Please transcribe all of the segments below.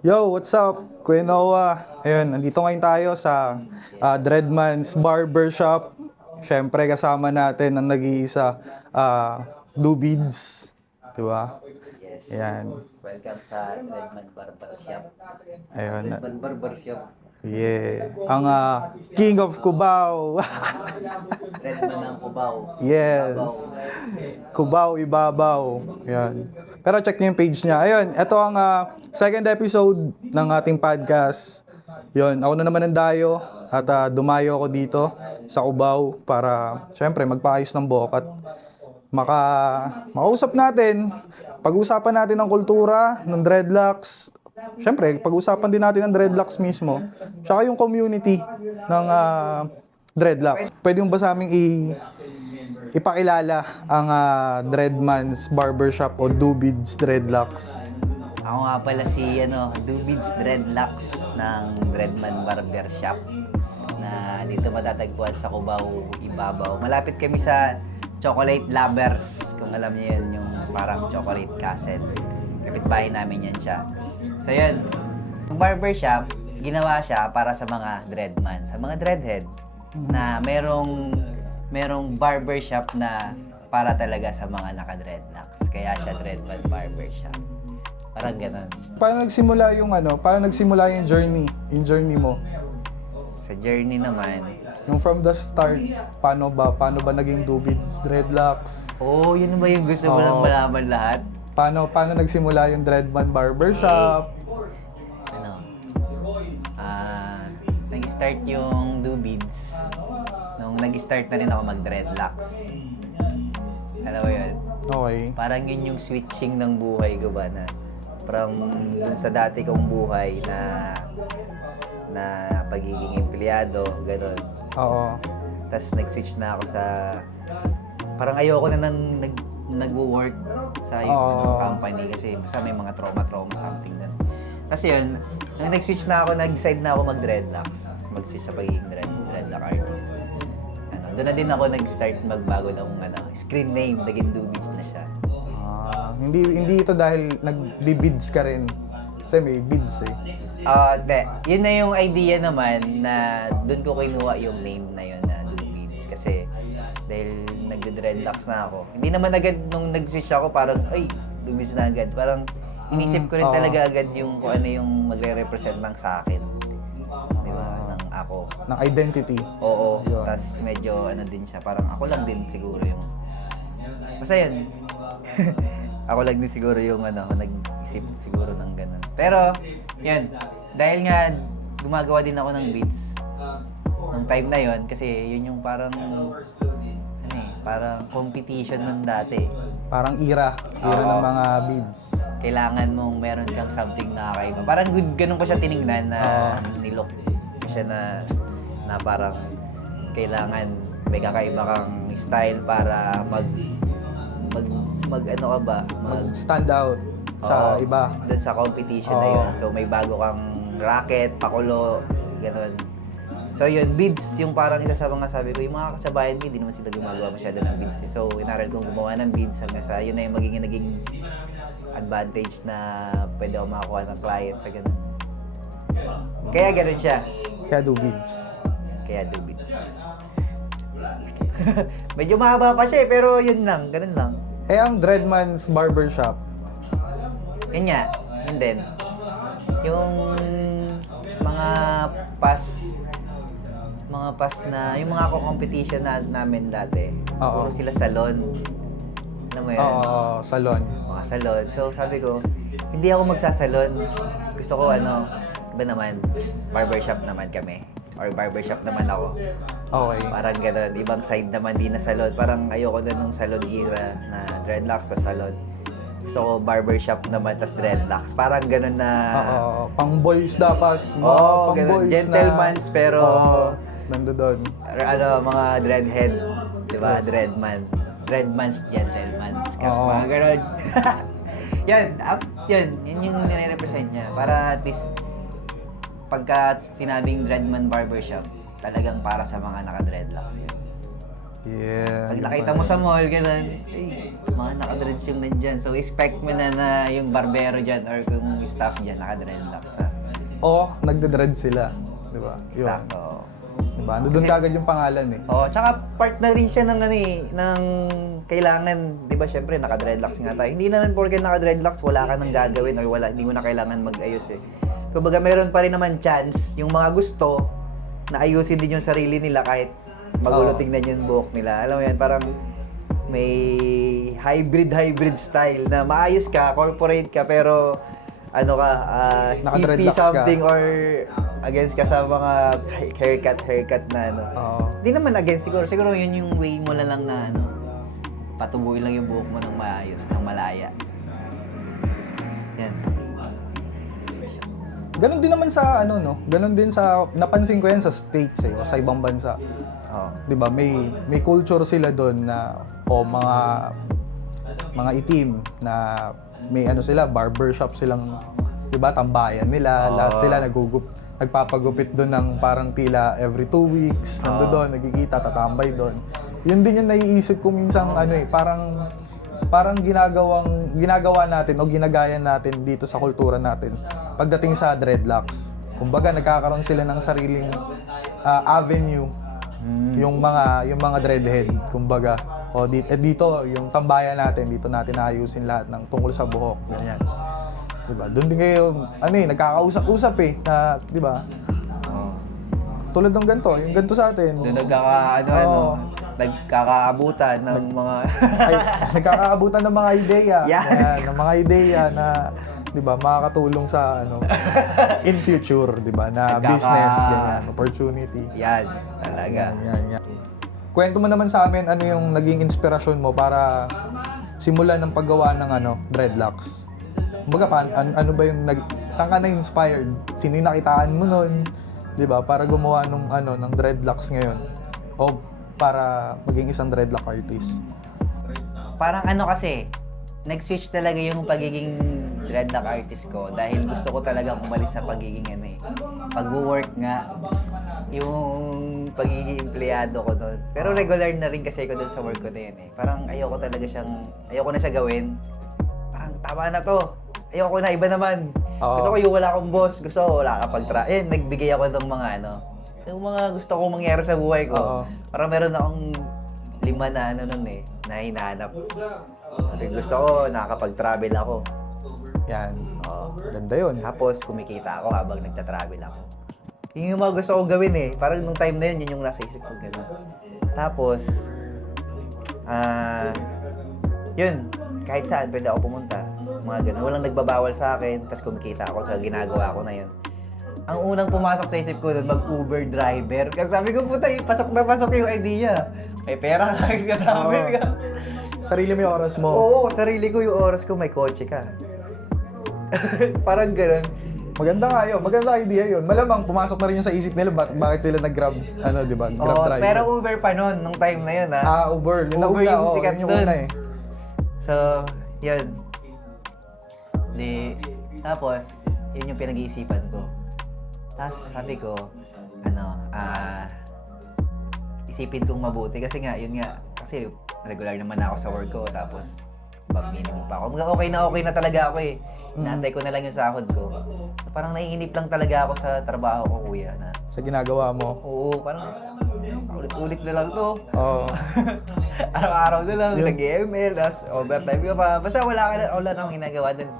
Yo, what's up? Kuya Noah. Ayun, nandito ngayon tayo sa Dreadman's Barbershop. Siyempre, kasama natin ang nag-iisa, Dubids. Diba? Yes. Ayan. Welcome sa Redman Barbershop. Ayun. Redman Barbershop. Yeah. Ang King of Cubao. Redman ng Cubao. Yes. Cubao, Ibabaw. Ayan. Pero check nyo yung page niya. Ayun, ito ang second episode ng ating podcast. Yun, ako na naman ang dayo at dumayo ako dito sa Cubao para, syempre, magpaayos ng buhok at makausap natin, pag-usapan natin ang kultura ng dreadlocks. Syempre, pag-usapan din natin ang dreadlocks mismo. Tsaka yung community ng dreadlocks. Pwede mo ba sa aming ipakilala ang Dreadman's Barbershop o Dubids Dreadlocks? Ako nga pala si Dubids Dreadlocks ng Redman Barbershop na dito matatagpuan sa Cubao, Ibabaw. Malapit kami sa Chocolate Lovers, kung alam niyo yun, yung parang chocolate castle. Kapitbahay namin yan siya. So yun, yung barbershop, ginawa siya para sa mga dreadman, sa mga dreadhead, na merong barbershop na para talaga sa mga naka-dreadlocks. Kaya siya Dreadman Barbershop. Parang ganun. Paano nagsimula yung journey mo? Sa journey naman, Yung from the start, paano ba naging Dubids Dreadlocks? yun ba yung gusto mo nang malaman lahat? Paano nagsimula yung Dreadman Barbershop? Nag-start yung Dubids nung nag-start na rin ako mag-dreadlocks. Alam mo yun? Okay. Parang yun yung switching ng buhay ko ba na parang dun sa dati kong buhay na pagiging empleyado, gano'n. Oo. Tapos nag-switch na ako sa parang ayoko na nag-work sa company kasi basta may mga trauma something doon. Tapos yun, nung nag-switch na ako, nag-decide na ako mag-dreadlocks. Mag-switch sa pagiging dreadlock artist. Doon na din ako nag-start magbago ng screen name, naging Dubids na siya. Hindi ito dahil nag-bids ka rin. Kasi may bids eh. Yun na yung idea naman na doon ko kinuha yung name na yun na Dubids. Kasi dahil nag-dreadlocks na ako. Hindi naman agad nung nag-switch ako parang, ay, Dubids na agad. Parang inisip ko rin talaga agad yung kung ano yung magre-represent ng sa akin. Di ba? Ng ako. Ng identity. Oo. Yun. Tapos medyo din siya. Parang ako lang din siguro yung... Basta yun. Ako lang din siguro yung nag-isip siguro ng ganun. Pero, yun. Dahil nga gumagawa din ako ng beats nung time na yun. Kasi yun yung parang... parang competition nun dati. Parang era ng mga bids. Kailangan mong meron kang something na kakaiba. Parang ganun ko siya tinignan na nilook ko siya na parang kailangan may kakaiba kang style para mag stand out sa iba. Doon sa competition na yun. So may bago kang racket, pakulo, ganun. So yun, beads, yung parang isa sa mga sabi ko, yung mga kasabayan ko, hindi naman sila gumagawa masyado ng beads. So inaral kong gumawa ng beads hanggang sa yun na yung naging advantage na pwede ako makakuha ng client sa ganun. Kaya ganun siya. Kaya Dubids. Kaya Dubids. Medyo mahaba pa siya pero yun lang, ganun lang. Ang Dreadman's Barbershop. Yun nga, yun din. Yung mga past na, yung mga competition namin dati, puro sila salon. Alam mo yun? Oo, salon. Mga salon. So sabi ko, hindi ako magsasalon. Gusto ko iba naman, barbershop naman kami. Or barbershop naman ako. Okay. Parang gano'n, ibang side naman din na salon. Parang ayoko na nung salon era na dreadlocks pa salon. Gusto ko barbershop naman tas dreadlocks. Parang gano'n na... pang boys dapat. Oo, gano'n. Gentleman's pero... nandoon. Mga dreadhead. Diba? Yes. Dreadman's gentleman's. Mga gano'n. Yun yung nire-represent niya. Para at least, pagka sinabing Dreadman Barbershop, talagang para sa mga naka-dreadlocks yun. Yeah. Pag nakita mo sa mall, ganun, mga naka-dreads yung nandyan. So, expect mo na yung barbero dyan or kung staff dyan, naka-dreadlocks. O, nagde-dread sila. Di ba? Yun. Sakto. Di ba? Doon kagad yung pangalan eh. Oh, tsaka part na rin siya ng ng kailangan, 'di ba? Syempre naka-dreadlocks nga tayo. Hindi na rin porke naka-dreadlocks wala ka nang gagawin or hindi mo na kailangan mag-ayos eh. Kumbaga meron pa rin naman chance yung mga gusto na ayusin din yung sarili nila kahit magulo tingnan yung buhok nila. Alam mo yan, parang may hybrid style na maayos ka, corporate ka, pero ano ka, hippie Naka-dreadlocks ka. something or against ka sa mga haircut na ano. Oo. Hindi naman against siguro. Siguro yun yung way mo na lang na ano, patubuin lang yung buhok mo ng maayos, ng malaya. Yan. Ganon din naman sa ano no. Ganon din sa napansin ko yan sa States eh o sa ibang bansa. Oh. 'Di ba? May culture sila doon na o mga itim na may ano sila, barbershop silang 'di ba, tambayan nila, lahat sila nagpapagupit doon ng parang tila every 2 weeks, nandoon nagkikita, tatambay doon. Yun din yung naiisip ko minsan ano eh, parang ginagawa natin o ginagaya natin dito sa kultura natin pagdating sa dreadlocks. Kumbaga nagkakaroon sila ng sariling avenue yung mga dreadhead, kumbaga. O dito yung tambayan natin, dito natin ayusin lahat ng tungkol sa buhok, ganyan. 'Di ba? Doon din kayo nagkakausap-usap eh na 'di ba? Tulad ng ganito, yung ganito sa atin. Doon nagkakaabutan ng mga Ay, nagkakaabutan ng mga ideya. Yan. Ayan, ng mga ideya na 'di ba, makakatulong sa in future, 'di ba, na business, ganyan, opportunity. Yan, talaga. Yan. Kwento mo naman sa amin ano yung naging inspirasyon mo para simulan ng paggawa ng dreadlocks. Kumbaga, ano ba yung saan ka na-inspired? Sino yung nakitaan mo nun? 'Di ba? Para gumawa ng dreadlocks ngayon. O para maging isang dreadlock artist. Parang ano kasi, nag-switch talaga yung pagiging dreadlock artist ko dahil gusto ko talaga umalis sa pagiging pag-work nga, yung pagiging empleyado ko doon. Pero regular na rin kasi ako doon sa work ko na yun eh. Parang ayoko na siya gawin. Parang tama na to. Ayoko na, iba naman. Gusto ko yung wala akong boss, gusto ko wala kapag nagbigay ako ng mga yung mga gusto kong mangyari sa buhay ko. Parang meron akong 5 na nun na hinahanap. Gusto ko, nakakapag-travel ako. Yan. Ganda yun. Tapos, kumikita ako habang nagta-travel ako. Yun yung mga gusto kong gawin eh. Parang nung time na yun, yun yung nasa isip ko. Ganun. Tapos, yun, kahit saan pwede ako pumunta. Mga ganun. Walang nagbabawal sa akin. Tapos kumikita ako sa ginagawa ko na yun. Ang unang pumasok sa isip ko doon, mag-Uber driver. Kasi sabi ko, puta, pasok na pasok yung idea. May pera ka, travel ka. Sarili mo yung oras mo. Oo, sarili ko yung oras ko, may kotse ka. Parang ganun. Maganda nga yun. Maganda idea yun. Malamang pumasok na rin yung sa isip nila bakit sila nag-grab, di ba? Grab driver. Pero Uber pa noon, nung time na yun, ha? Uber. Uber yung sikat yun yung dun. una eh. So, yun. Tapos, yun yung pinag-iisipan ko. Tapos, sabi ko, isipin kong mabuti. Kasi regular naman ako sa work ko. Tapos, minimum pa ako. Okay na talaga ako eh. Inaantay ko na lang yung sahod ko. So, parang naiinip lang talaga ako sa trabaho ko, kuya. Sa ginagawa mo. Oo, parang ulit-ulit na lang to. Oo. Araw-araw na lang, nag-ML, tapos overtime ka pa. Basta wala na akong ginagawa dun.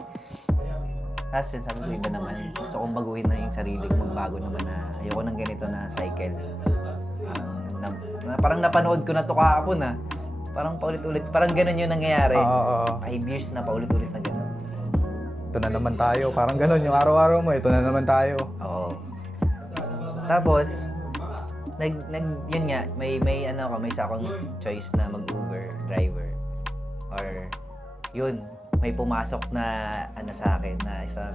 Tapos sabi ko, iba naman. Gusto kong baguhin na yung sarili ko, magbago naman na ayoko ng ganito na cycle. Parang napanood ko na to kahapon na. Parang paulit-ulit, parang ganun yung nangyayari. 5 years na paulit-ulit na ganun. Ito na naman tayo. Parang ganun yung araw-araw mo. Ito na naman tayo. Oo. Tapos, yun nga, may isa akong choice na mag-Uber driver. Or, yun, may pumasok na, sa akin, na isang,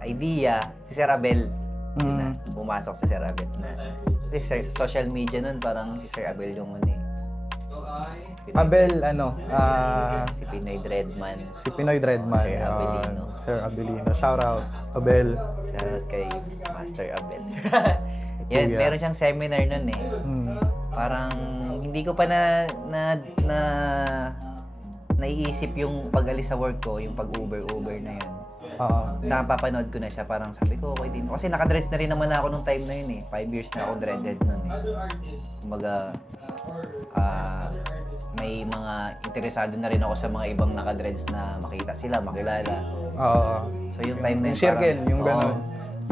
idea, si Sir Abel. Yun na, pumasok si Sir Abel na. Kasi social media nun, parang si Sir Abel yung Abel, si Pinoy Dreadman. Si Pinoy Dreadman. Sir Abelino. Sir Abelino. Shout out, Abel. Shout out kay Master Abel. Yan, meron siyang seminar nun eh. parang hindi ko pa naiisip yung pag-alis sa work ko, yung pag-Uber na yun. Oo. Napapanood ko na siya, parang sabi ko, okay din. Kasi nakadreads na rin naman ako nung time na yun eh. 5 years na ako dreaded nun eh. Kumbaga, may mga interesado na rin ako sa mga ibang nakadreads na makita sila, makilala. Oo. So yung time na yun, Yung circle, yung oo, ganun.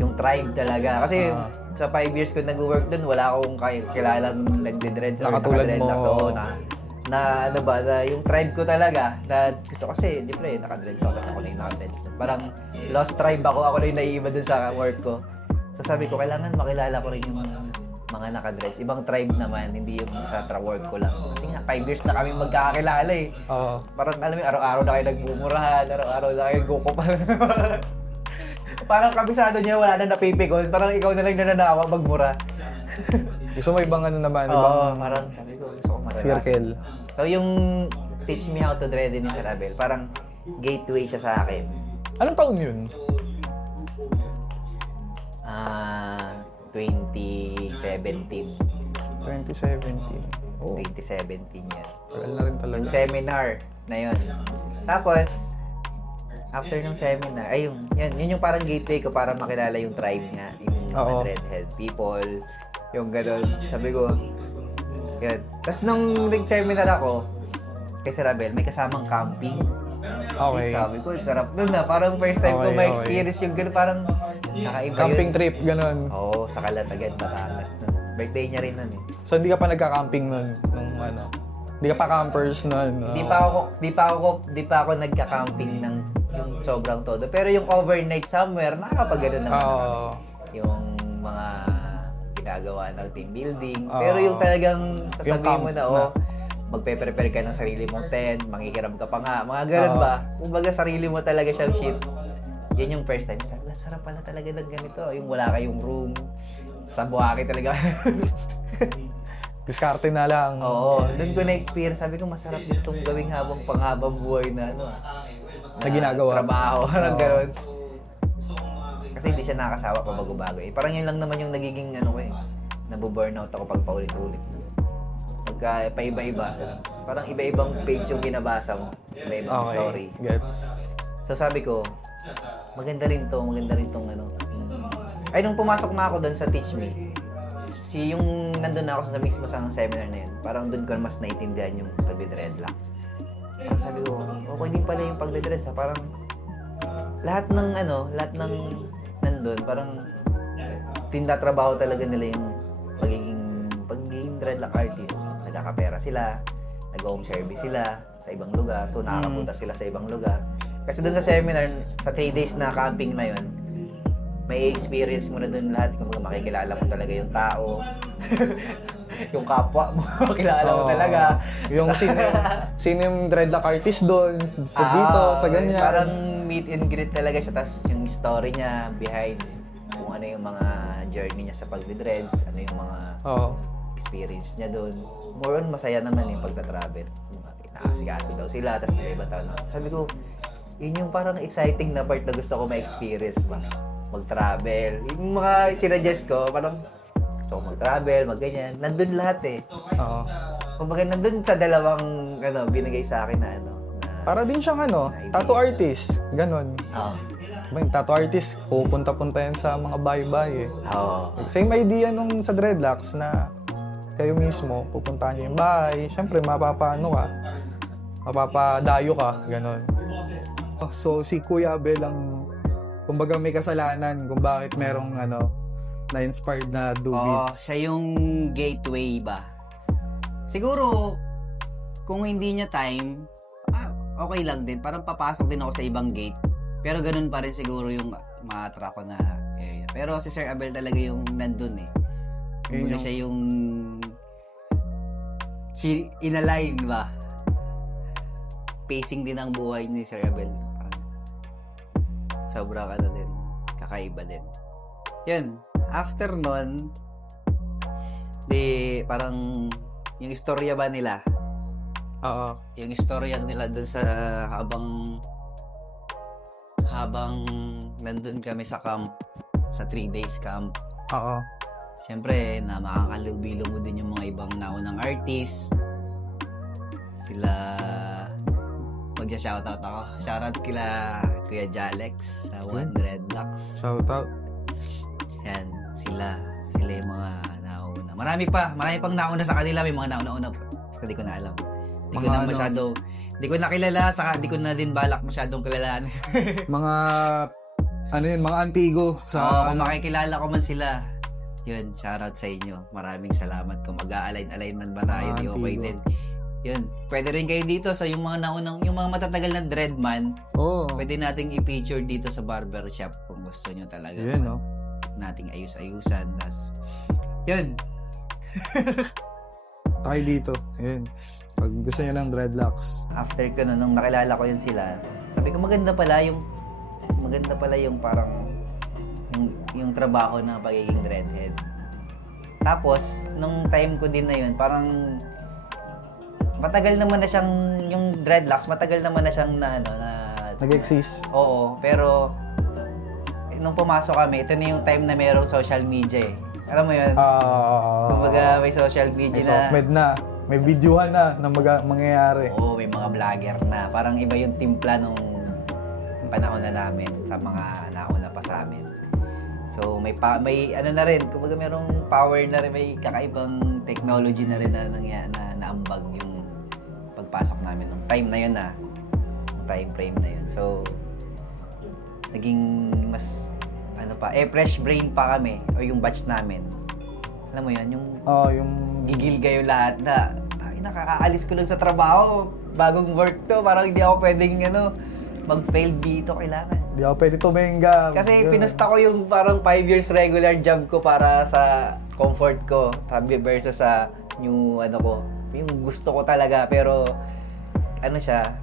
yung tribe talaga. Kasi sa 5 years ko nag-work dun, wala akong kilalang nagde-dreads or Nakatulad mo. nakadreadlocks. Oo, na ano ba, na yung tribe ko talaga, na gusto kasi, di ba nakadreads ako, tapos ako na yung nakadreads. Parang lost tribe ako na yung naiiba dun sa work ko. So sabi ko, kailangan makilala ko rin yung mga nakadreads. Ibang tribe naman, hindi yung sa work ko lang. Kasi nga, 5 years na kami magkakakilala eh. Oo. Parang alam mo, araw-araw na kayo nagmumurahan, araw-araw na kayo nagkukupan. Parang kabisado niya, wala na napipikon. Parang ikaw na lang nananawa magmura. Gusto mo ibang ano naman, Oo, ibang parang sabi ko, gusto ko maranasan. circle. So yung Teach Me How to Dread ni Sir Abel, parang gateway siya sa akin. Anong taon yun? 2017. 2017. Oh, 2017 yan. tagal na rin talaga. Yung seminar na yun. Tapos, after ng seminar, ay yun yung parang gateway ko para makilala yung tribe nga, yung mga Oo. dreadhead people, yung gano'n. Sabi ko, yun. Tapos nung nag-seminar ako, kay Sir Abel, may kasamang camping. Okay. Sabi ko, sarap nun na. Parang first time ko Okay, ma-experience yung gano'n, parang nakaiba Camping yun. trip, ganun. Oo, sa Calatagan, Batangas. Birthday niya rin nun eh. So, hindi ka pa nagka-camping nun? Nung ano? Hindi ka pa campers nun? Di pa ako nagka-camping ng yung sobrang todo. Pero yung overnight somewhere, nakakapagano naman ako. Oo. Yung mga ginagawa ng team building. Oo. Pero yung talagang Yung sasabihin mo camp na, na. magpe-prepare ka ng sarili mong tent, manghihiram ka pa nga, mga ganun Oo. ba? Kumbaga sarili mo talaga siyang shit. Yan yung first time. Sabi ko, sarap pala talaga ng ganito. Yung wala kayong room. Sa Buhaki talaga. Diskarte na lang. Oo, doon ko na-experience. Sabi ko, masarap din itong gawing panghabang buhay na ano. Na ginagawa. Trabaho, parang Oo. gano'n. Kasi hindi siya nakakasawa pa bago-bago eh. Parang yun lang naman yung nagiging ano ko eh. Nabu-burnout ako pag paulit-ulit. Pagka paiba-iba. Parang iba-ibang page yung binabasa mo. Iba-ibang Okay. story. Gets. So sabi ko, maganda rin tong ano. Ay, nung pumasok na ako doon sa Teach Me, yung nandun na ako sa mismo sa seminar na yun, parang doon ko mas naiintindihan yung pagde-dreadlocks. Parang sabi ko, okay din pala yung pagde-dreads ha. Parang lahat ng nandun, parang tinatrabaho talaga nila yung pagiging dreadlock artist. Nagkakapera sila, nag-home service sila sa ibang lugar, so nakakapunta sila sa ibang lugar. Kasi doon sa seminar, sa 3 days na camping na yun, may experience mo na doon lahat. Kung makikilala mo talaga yung tao, yung kapwa mo, makilala mo Oo. talaga. Yung sino yung dreadlock artist doon, sa dito, sa ganyan. Parang meet and greet talaga siya. Tapos yung story niya behind kung ano yung mga journey niya sa pagdi-dreads, ano yung mga Oo. experience niya doon. More on masaya naman yung pagta-travel. Nakasikaso daw sila, tapos iba tao na. Sabi ko, yun yung parang exciting na part na gusto ko ma-experience ba. Mag-travel. Yung mga sinadjust ko, parang gusto ko mag-travel, mag-ganyan. Nandun lahat eh. Oo. Kumbaga nandun sa dalawang binigay sa akin na Para din siyang tattoo artist. Ganon. Oo. Yung tattoo artist, pupunta-punta yan sa mga bahay-bahay eh. Oo. Same idea nung sa dreadlocks na kayo mismo, pupuntahan niyo yung bahay. Siyempre, mapapadayo ka, ganon. So, si Kuya Abel ang, kumbaga may kasalanan kung bakit merong na-inspired na do Oo, beats. siya yung gateway ba? Siguro, kung hindi niya time, okay lang din. Parang papasok din ako sa ibang gate. Pero ganun pa rin siguro yung ma-attract ko na area. Pero si Sir Abel talaga yung nandun eh. Kumbaga siya yung inalign ba? Pacing din ang buhay ni Sir Abel. Parang sobrang din. Kakaiba din. Yun. After nun, parang yung istorya ba nila? Oo. Yung istorya nila dun sa habang nandun kami sa camp, sa 3 days camp. Oo. Siyempre, na makakalubilo mo din yung mga ibang naunang artist. Sila, magja-shoutout ako. Shoutout kila Kuya Jalex sa One Dreadlocks. Shout out. Yan, sila yung mga nauna. Marami pang nauna sa kanila. May mga nauna-una. Basta di ko na alam. Di ko na kilala, saka di ko na din balak masyadong kilalaan. Mga, ano yun, mga antigo. Kung makikilala ko man sila, yun, shoutout sa inyo. Maraming salamat. Kung mag-a-align man ba tayo, di okay din. Yun, pwede rin kayo dito sa yung mga naunang, yung mga matatagal na dreadman. Oo. Pwede nating i-feature dito sa barbershop kung gusto nyo talaga. Yun, no? Nating ayus-ayusan. Tas, yun. Tayo dito. Yun. Pag gusto nyo ng dreadlocks. After ko nung nakilala ko yun sila, sabi ko maganda pala yung parang yung trabaho ng pagiging dreadhead. Tapos, nung time ko din na yun, parang matagal naman na siyang, yung dreadlocks, matagal naman na siyang Nag-exist. Oo, pero nung pumasok kami, ito na yung time na mayroong social media eh. Alam mo yun? Kumbaga may social media may softmed na. May videohan na mangyayari. Oo, may mga vlogger na. Parang iba yung timpla nung panahon na namin sa mga nauna pa sa amin. So, may ano na rin, kumbaga merong power na rin, may kakaibang technology na rin na naambag yung pagpasok namin nung time na yun nung time frame na yun. So, naging mas, fresh brain pa kami, o yung batch namin. Alam mo yun, yung gigil kayo lahat na, nakakaalis ko lang sa trabaho, bagong work to, parang hindi ako pwedeng, mag-fail dito, kailangan. Hindi ako pwede tumenga. Kasi pinusta ko yung parang 5 years regular job ko para sa comfort ko, tabi versus sa yung yung gusto ko talaga, pero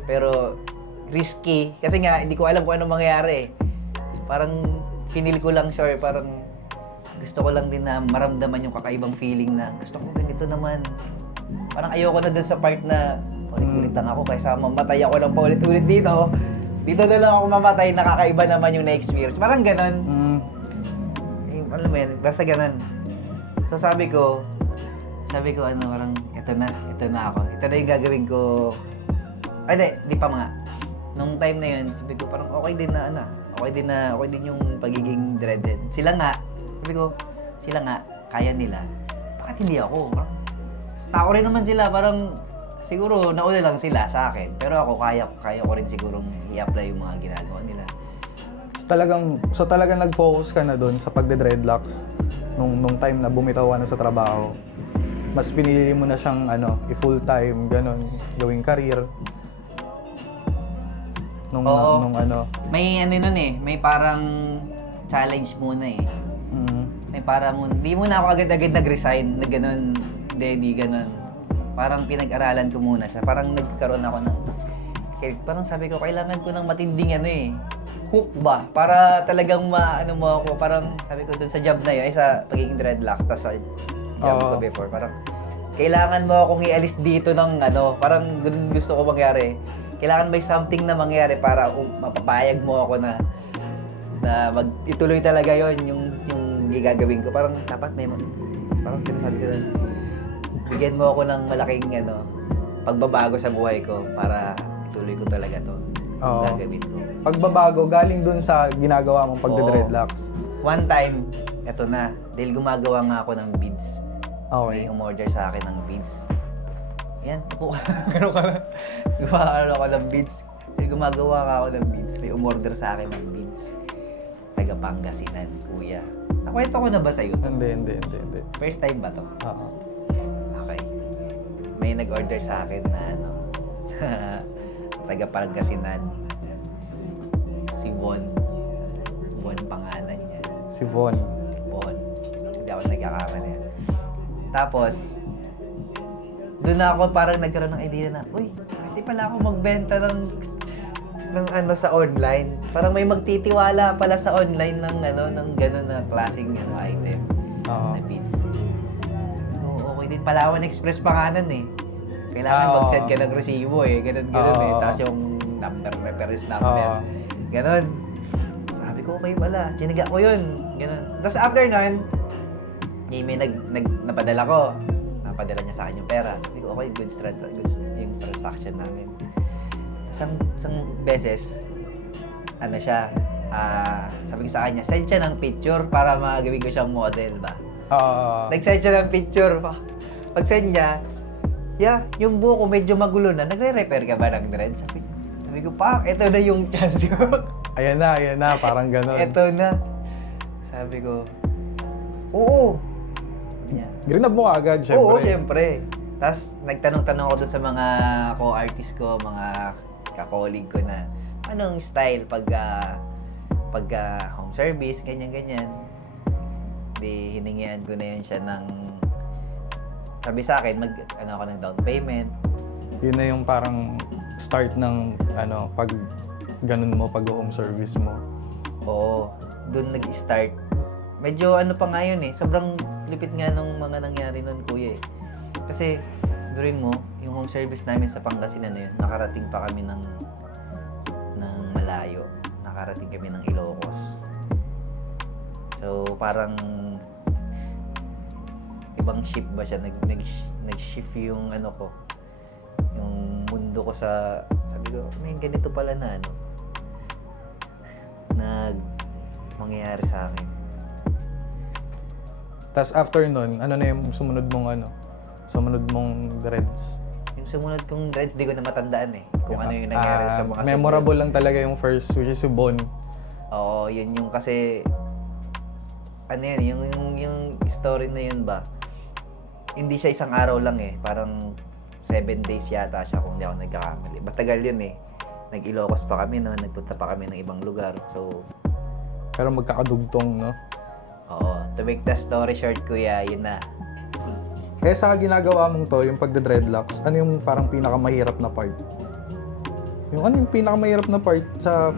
pero risky. Kasi nga, hindi ko alam kung ano mangyayari. Parang pinil ko lang, sure, parang gusto ko lang din na maramdaman yung kakaibang feeling na gusto ko ganito naman. Parang ayoko na dun sa part na ulit-ulit lang ako kaysa mamatay ako lang paulit-ulit dito. Dito na lang ako mamatay, nakakaiba naman yung na-experience. Parang ganon. Alam mo yan, basta ganon. So sabi ko, parang ito na ako. Ito na yung gagawin ko. Ay, di pa mga. Nung time na yun, sabi ko parang okay din yung pagiging dreaded. Sabi ko, kaya nila. Bakit hindi ako? Parang, tao rin naman sila, parang siguro nauna lang sila sa akin. Pero ako, kaya ko rin sigurong i-apply yung mga ginagawa nila. So talagang nag-focus ka na doon sa pagde-dreadlocks nung time na bumitaw ka na sa trabaho. Mas pinili mo na siyang i-full time, ganon, gawing career. May may parang challenge muna eh. May parang, di muna ako agad-agad nag-resign na gano'n, hindi gano'n. Parang pinag-aralan ko muna siya. Parang nagkaroon ako parang sabi ko, kailangan ko ng matinding hook ba? Para talagang mo ako. Parang sabi ko dun sa job na yun, sa pagiging dreadlocks, tapos sa job ko before, parang kailangan mo akong ialis dito ng parang gusto ko mangyari. Kailangan may something na mangyari para mapapayag mo ako na ituloy talaga yon yung gagawin ko. Parang dapat parang sinasabi ko doon, bigyan mo ako ng malaking pagbabago sa buhay ko para ituloy ko talaga to. Gagawin ko. Pagbabago galing dun sa ginagawa mong pagde-dreadlocks. One time, eto na, dahil gumagawa nga ako ng beads. Okay. May umorder sa akin ng beads. Yan, gano'n ka lang. Gumagawa ako ng beads. Dahil gumagawa nga ako ng beads, may umorder sa akin ng beads. Taga Pangasinan, kuya. Nakwento ko na ba sa'yo? Hindi. First time ba to? Oo. Okay. May nag-order sa akin na taga Pangasinan. Si Von. Von pangalan niya. Si Von. Hindi ako nagkakamali. Tapos, doon na ako parang nagkaroon ng idea na, uy, pwede pala ako magbenta ng sa online. Parang may magtitiwala pala sa online ng gano'n na klaseng item na beads. So, okay din. Palawan Express pa nga nun eh. Kailangan mag-send ka ng resibo eh. Ganun eh. Tapos yung number, reference number. Ganun. Sabi ko, okay pala. Chiniga ko yun. Ganun. Tapos after nun, may napadala ko. Napadala niya sa akin yung pera. Sabi ko, okay, goods yung transaction namin. Isang beses, ano siya, sabi ko sa kanya, send siya ng picture para magawin ko siyang model ba. Nag-send siya ng picture. Pag-send niya, yung buhok ko medyo magulo na, nagre-repair ka ba ng dread? Sabi ko, ito na yung chance ko. Ayan na, parang gano'n. Ito na. Sabi ko, oo. Grinab mo agad, syempre. Oo, syempre. Tapos, nagtanong-tanong ako dun sa mga co-artist ko, mga ka-colleague ko na, anong style pagka home service, ganyan-ganyan. Di, hiningian ko na yun siya ng, sabi sa akin, ako ng down payment. Yun na yung parang start ng, pag ganun mo, pag home service mo. Oo, dun nag-start. Medyo pa nga yun eh, sobrang lipit nga nung mga nangyari nun, kuya eh. Kasi, durin mo, yung home service namin sa Pangasinan na yun, nakarating pa kami ng malayo. Nakarating kami ng Ilocos. So, parang ibang ship ba siya? Nag-shift yung ko, yung mundo ko sa, sabi ko, may ganito pala na mangyayari sa akin. Tapos after nun, ano na yung sumunod mong dreads? Yung sumunod kong dreads, di ko na matandaan eh. Kung ano yung nangyari sa mga memorable lang talaga yung first, which is yung Bon. Oo, yun yung kasi, yung story na yun ba, hindi siya isang araw lang eh. Parang 7 days yata siya kung hindi ako nagkakamali. Matagal yun eh. Nag-Ilocos pa kami, no? Nagpunta pa kami ng ibang lugar. So, pero magkakadugtong, no? Oo. To make the story short, kuya, yun na. Eh sa ginagawa mong to, yung pagde-dreadlocks, ano yung parang pinakamahirap na part? Ano yung pinakamahirap na part sa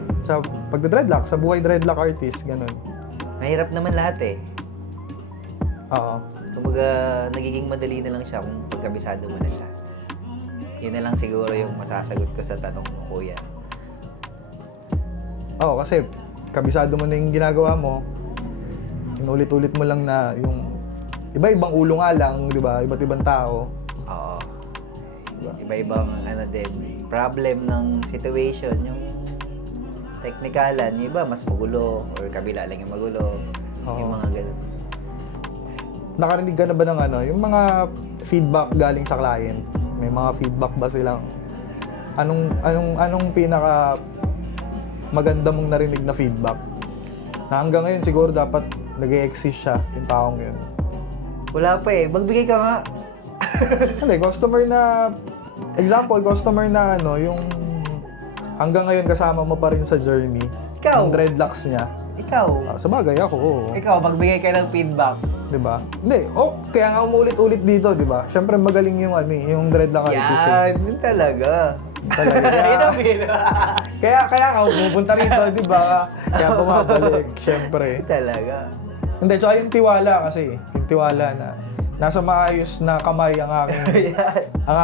pagde-dreadlocks, sa buhay dreadlock artist, ganun? Mahirap naman lahat eh. Oo. Kumbaga, nagiging madali na lang siya kung pagkabisado mo na siya. Yun na lang siguro yung masasagot ko sa tanong mo, kuya. Oo, kasi kabisado mo na yung ginagawa mo, inulit-ulit mo lang na yung iba-ibang ulo nga lang, di ba? Iba't ibang tao. Oo. Iba-ibang din, problem ng situation, yung teknikalan, yung iba mas magulo, or kabila lang yung magulo, yung mga ganun. Nakarinig ka na ba ng yung mga feedback galing sa client? May mga feedback ba silang anong pinaka maganda mong narinig na feedback? Na hanggang ngayon siguro dapat nag-e-exist siya, yung taong yun. Wala pa eh. Magbigay ka nga. Hindi, customer na yung hanggang ngayon kasama mo pa rin sa journey. Ikaw? Yung dreadlocks niya. Ikaw? Sa bagay ako, oo. Ikaw, magbigay ka ng feedback. Diba? Hindi, kaya nga umulit-ulit dito, diba? Siyempre magaling yung yung dreadlock artist. Yun talaga. Talaga. Kaya nga pupunta rito, diba? Kaya bumabalik, siyempre. Talaga. Hindi, tsaka yung tiwala kasi. Yung tiwala na nasa maayos na kamay ang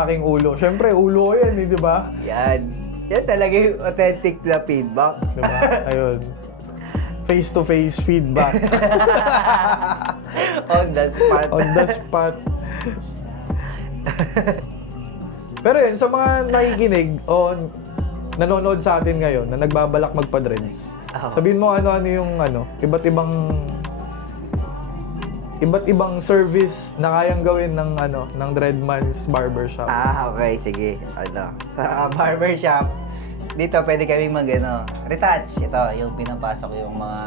aking ulo. Siyempre, ulo ko yan, di ba? Yan talaga yung authentic na feedback. Diba? Ayun. Face-to-face feedback. On the spot. On the spot. Pero yun, sa mga nakikinig o nanonood sa atin ngayon na nagbabalak magpa-dreads, sabihin mo ano yung iba't ibang service na kayang gawin ng Dreadman's Barbershop. Okay, sige. Sa barbershop, dito pwede kami retouch. Ito, yung pinapasok yung mga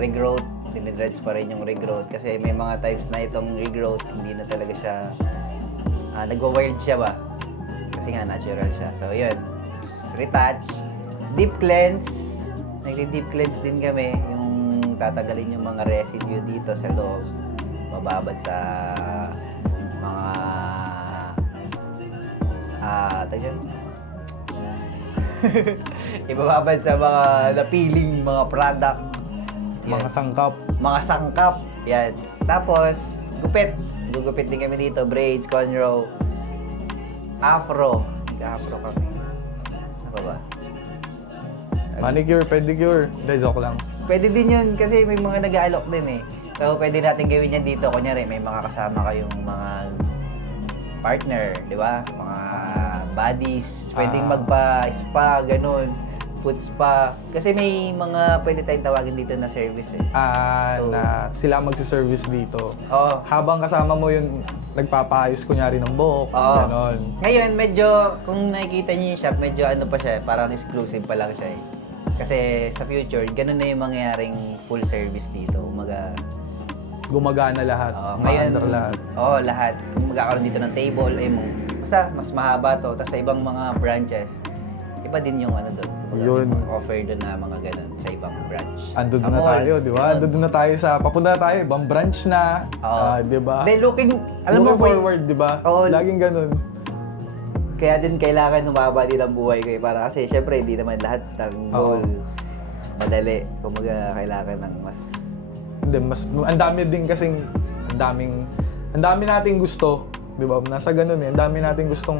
regrowth. Dinidreads pa rin yung regrowth. Kasi may mga types na itong regrowth, hindi na talaga siya, nagwa-wild siya ba? Kasi nga, natural siya. So, yun. Retouch. Deep cleanse. Nagdi-deep cleanse din kami. Yung tatagalin yung mga residue dito sa loob. Mababad sa mga ibababad sa mga napiling mga product. Mga sangkap. Mga sangkap. Yan. Tapos, gupit. Gugupit din kami dito. Braids, cornrow, afro. Nag-afro kami. Ano ba? Manicure, pedicure. Hindi, joke lang. Pwede din yun kasi may mga nag-aalok din eh. So, pwede natin gawin yan dito. Kunyari, may mga kasama kayong mga partner, di ba? Mga buddies. Pwedeng magpa-spa, ganun. Food spa. Kasi may mga pwede tayong tawagin dito na service eh. Na sila magsiservice dito. Oo. Habang kasama mo yung nagpapaayos kunyari ng buhok, Oo. ganon. Ngayon, medyo, kung nakikita niyo yung shop, medyo ano pa siya, parang exclusive pa lang siya eh. Kasi sa future, ganun na yung mangyayaring full service dito. Umaga, Gumagana lahat, maandar lahat. Oo, lahat. Kung magkakaroon dito ng table, basta mas mahaba to. Tapos sa ibang mga branches, iba din yung ano doon. Yun. Offer doon na mga ganun sa ibang branch. Andun Sa na malls, tayo, di ba? ganun. Andun na tayo papunta na tayo, ibang branch na, Oo. di ba? Then looking, alam mo Looking boy, forward, di ba? Oo. Laging ganun. kaya din kailangan humaba din ang buhay ko eh. Para kasi syempre hindi naman lahat ng goal madali. Kumaga kailangan ng mas Hindi, ang dami din kasing, ang dami nating gusto, di ba? Nasa ganun eh, ang dami nating gustong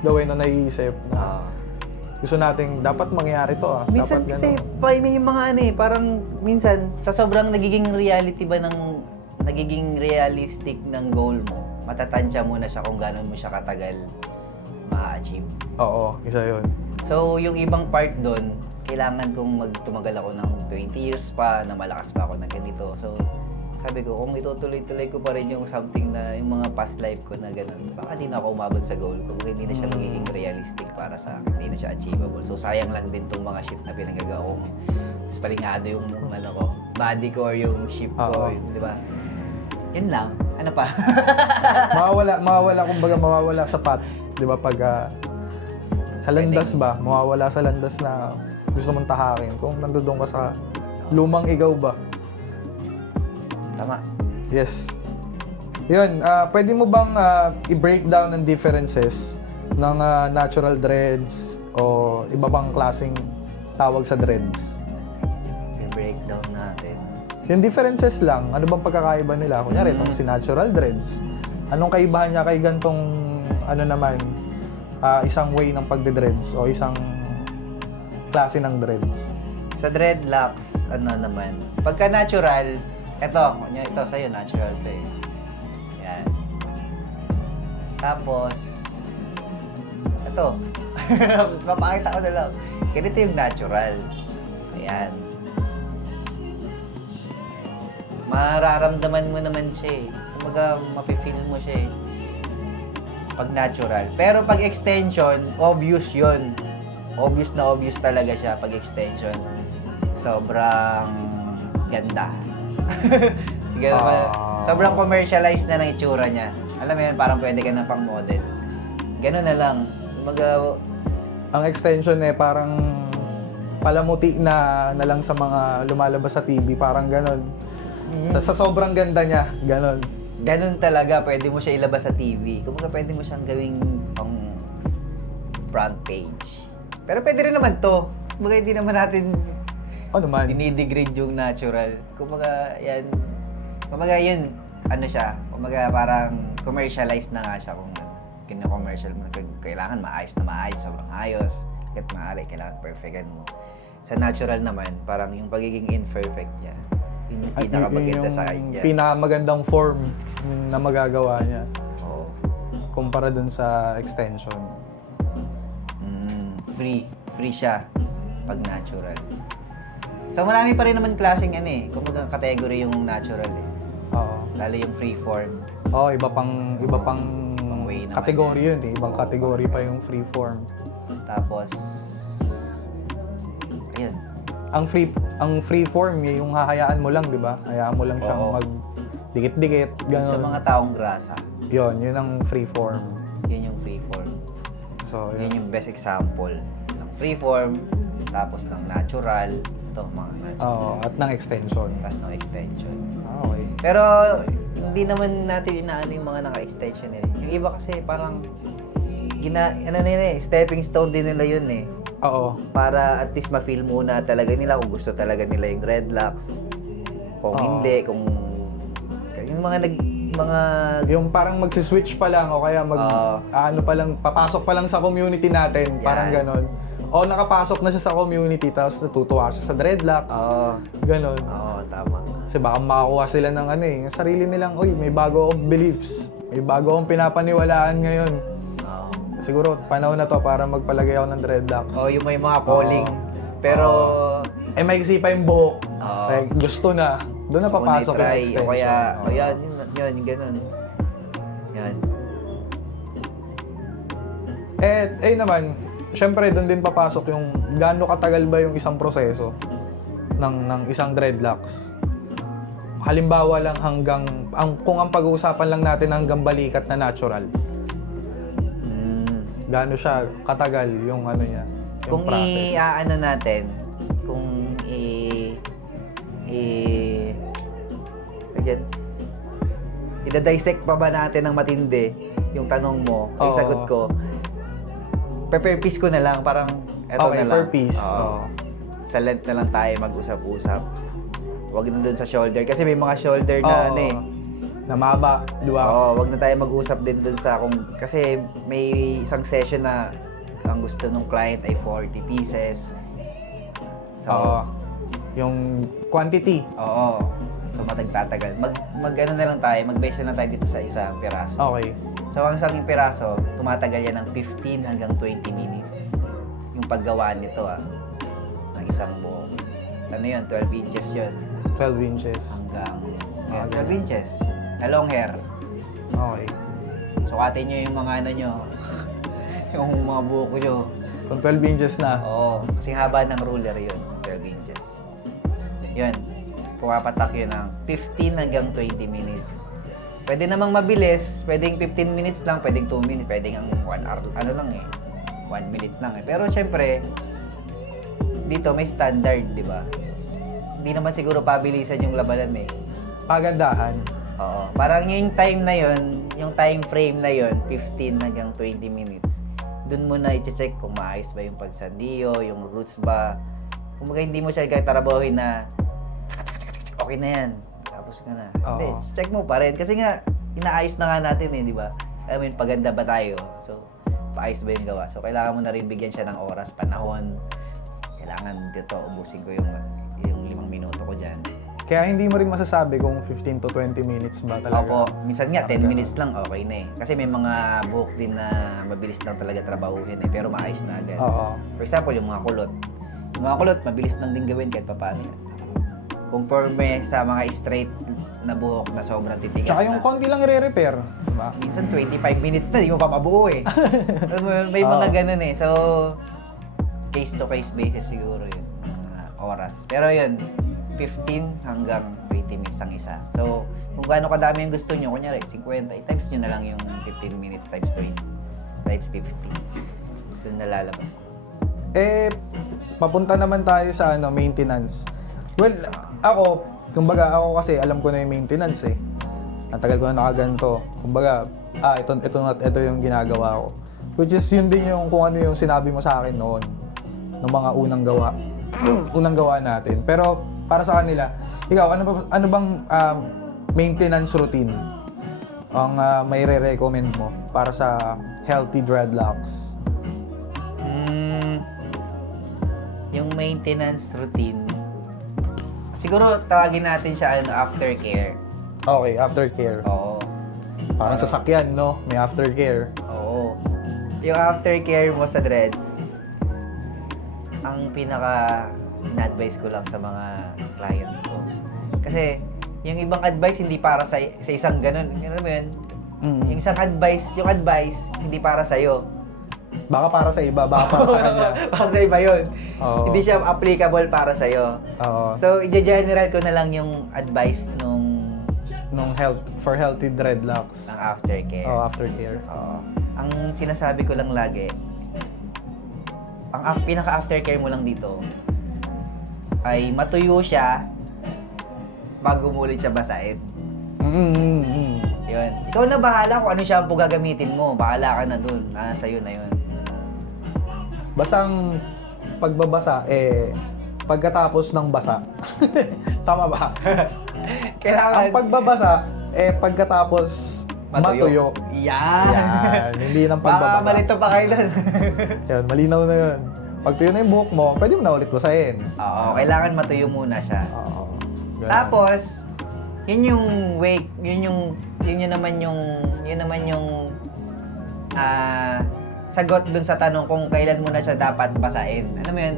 gawin na naiisip na gusto nating, dapat mangyari to minsan dapat kasi ganun. may yung mga ano eh, parang minsan sa sobrang nagiging reality ba nagiging realistic ng goal mo, matatansya mo na siya kung gano'n mo siya katagal ma-achieve. Oo, isa yun. So, yung ibang part doon, kailangan kong tumagal ako ng 20 years pa, na malakas pa ako na ganito. So, sabi ko, kung itutuloy-tuloy ko pa rin yung something na, yung mga past life ko na gano'n, baka di na ako umabot sa goal ko. Hindi na siya magiging realistic para sa akin. Hindi na siya achievable. So, sayang lang din tong mga ship na pinagagawa kong mas palingado yung ano ko, body ko or yung ship ko, di ba? Yun lang. Ano pa? mawawala sa path, di ba? Pag sa landas ba, mawawala sa landas na gusto mong tahakin kung nandoon ka sa lumang ikaw ba. Tama. Yes. Yun, pwede mo bang i-break down ang differences ng natural dreads o iba pang klaseng tawag sa dreads? I-breakdown natin. Yung differences lang, ano bang pagkakaiba nila? Kunyari, itong si natural dreads. Anong kaibahan niya kay gantong, ano naman, isang way ng pagde-dreads o isang klase ng dreads? Sa dreadlocks, ano naman, pagka natural, ito sa'yo, natural to eh. Yan. Tapos, ito. Papakita ko na lang. Ganito yung natural. Ayan. Mararamdaman mo naman siya eh. Kumbaga, mapifeel mo siya eh. Pag natural. Pero pag extension, obvious yun. Obvious na obvious talaga siya pag extension. Sobrang ganda. Sobrang commercialized na ng itsura niya. Alam mo yun, parang pwede ka na pang model. Ganun na lang. Ang extension eh, parang palamuti na lang sa mga lumalabas sa TV. Parang ganon. Sa sobrang ganda niya, ganon. Ganun talaga, pwede mo siya ilabas sa TV. Kumbaga pwede mo siyang gawing pang front page. Pero pwede rin naman to. Kumbaga hindi naman natin Ano man? dinidegrade yung natural. Kumbaga yun, ano siya, kumbaga parang commercialized na nga siya kung kina-commercial mo. Kailangan maayos na maayos, sobrang ayos. Kahit maaari, kailangan perfectan mo. Sa natural naman, parang yung pagiging imperfect niya, yun yung pinakamaganda sa kanya. Pinakamagandang form na magagawa niya. Oo. Kumpara dun sa extension. Free siya pag natural. So marami pa rin naman klaseng kumbaga category yung natural eh. Oo. Lalo yung freeform. Oo, iba pang way naman kategory yun eh. Ibang kategory pa yung freeform. Tapos, ayun. Ang freeform, yung hahayaan mo lang, di ba? Hayaan mo lang siyang Oo. mag-dikit-dikit, gano'n. Sa mga taong grasa, Yun ang freeform. yun yung freeform. So, Yun yung best example ng freeform, tapos ng natural, ito mga natural. Oo, at ng extension. Tapos ng extension. Okay. Pero, hindi naman natin inaano yung mga naka-extension eh. Yung iba kasi parang, stepping stone din nila yun eh. Oo. Para at least ma-feel muna talaga nila kung gusto talaga nila yung dreadlocks. Kung hindi, kung yung Yung parang magsiswitch pa lang o kaya ano pa lang, papasok pa lang sa community natin, parang ganon. O nakapasok na siya sa community, tapos natutuwa siya sa dreadlocks. Oo. Ganon. Oo, tama. Kasi baka makakuha sila ng ano yung sarili nilang, uy, may bago akong beliefs. May bago akong pinapaniwalaan ngayon. Oo. Siguro, panahon na to para magpalagay ako ng dreadlocks. Oh, yung may mga calling. Pero, Eh, may pa yung buhok. Oo. Like, gusto na. Doon na papasok yung try. extension. O kaya, Oo. yun, ganun. Yan. Eh naman, syempre doon din papasok yung gaano katagal ba yung isang proseso ng isang dreadlocks. Halimbawa lang kung ang pag-uusapan lang natin hanggang balikat na natural. Gaano siya katagal yung ano niya, yung Kung process. i-ano natin, kung again, ida-dissect pa ba natin ng matindi yung tanong mo, yung Oo. sagot ko, per piece ko na lang, parang eto Okay, na lang. per piece. Oo. Oo. Sa length na lang tayo mag-usap-usap. Huwag na dun sa shoulder. Kasi may mga shoulder na Oo. ano eh. Namaba, di ba? Oo, wag na tayo mag-usap din dun sa kasi may isang session na ang gusto ng client ay 40 pieces. So, Oo. Yung quantity. oo. So, matagtatagal. Mag ano na lang tayo, mag-base na lang tayo dito sa isang piraso. Okay. So, ang isang piraso, tumatagal yan ng 15 hanggang 20 minutes. Yung paggawa nito ng isang buong. Ano yun? 12 inches yun. 12 inches. Hanggang 12 inches. Na long hair. Okay. Sukatin nyo yung mga ano nyo. Yung mga buhok nyo. Kung 12 inches na. Oo. Kasi haba ng ruler yun. 12 inches. Yun. Pumapatak yun ng 15 hanggang 20 minutes. Pwede namang mabilis. Pwedeng 15 minutes lang. Pwedeng 2 minutes. Pwedeng ang 1 hour. Ano lang eh. 1 minute lang eh. Pero syempre, dito may standard, di ba? Hindi naman siguro pabilisan yung labanan eh. Pagandahan. Oo. Parang yung time na yun, yung time frame na yun, 15 hanggang 20 minutes. Doon mo na i-check kung maayos ba yung pagsandiyo, yung roots ba. Kung baga hindi mo siya tarabahin na okay na yan, tapos ka na. Oo. Hindi, check mo pa rin. Kasi nga, inaayos na nga natin eh, di ba? Alam mo yun, paganda ba tayo? So, paayos ba yung gawa? So, kailangan mo na rin bigyan siya ng oras, panahon. Kailangan dito, ubusin ko yung 5 minuto ko dyan. Kaya hindi mo rin masasabi kung 15 to 20 minutes ba talaga. Opo, minsan nga 10 minutes lang okay na eh. Kasi may mga buhok din na mabilis lang talaga trabahuhin eh, pero maayos na agad. Oo. For example, yung mga kulot. Yung mga kulot, mabilis lang din gawin kahit papaano yan. Conforme sa mga straight na buhok na sobrang titigas Tsaka yung na. konti lang i-repair. Diba? Minsan 25 minutes na, di mo pa mabuo eh. Alam mo yun, may mga Oo. ganun eh. So, case to case basis siguro yun. Oras. Pero yun, 15 hanggang 20 minutes ang isa. So, kung gaano kadami yung gusto nyo, kunyari, 50, i-times nyo na lang yung 15 minutes times 20, times 50. Doon na lalabas. Eh, papunta naman tayo sa maintenance. Well, ako kasi alam ko na yung maintenance eh. Ang tagal ko na nakaganto. Kumbaga, ito yung ginagawa ko. Which is yun din yung kung ano yung sinabi mo sa akin noon. Ng mga unang gawa natin. Pero para sa kanila, ikaw, ano bang maintenance routine ang may re-recommend mo para sa healthy dreadlocks? Yung maintenance routine, siguro tawagin natin siya aftercare. Okay, aftercare. Oo. Parang sasakyan, no? May aftercare. Oo. Yung aftercare mo sa dreads, ang pinaka na-advise ko lang sa mga client ko. Kasi yung ibang advice hindi para sa isang ganun. Alam mo yun? Yung isang advice, hindi para sa iyo. Baka para sa iba, baka para sa kanya. Para sa iba yun. Oo. Hindi siya applicable para sa iyo. Oo. So, i-general ko na lang yung advice nung For healthy dreadlocks. ng aftercare. Oh, aftercare. Oo. Ang sinasabi ko lang lagi, ang pinaka-aftercare mo lang dito ay matuyo siya bago mo ulit siya basahin. Yun. Ikaw na bahala kung ano shampoo gagamitin mo. Bahala ka na dun. Nasa iyo na yun. Basang pagbabasa, pagkatapos ng basa. Tama ba? Kailangan Ang pagbabasa, pagkatapos matuyo. Yan. Yan. Hindi ng Baka pagbabasa. malito pa kayo dun. Yan, malinaw na yun. Pag tuyo na yung buhok mo, pwede mo na ulit basahin. Oo, kailangan matuyo muna siya. Oo. Ganun. Tapos, yun yung wake, yun naman yung sagot dun sa tanong kung kailan mo na siya dapat basahin. Alam mo yun?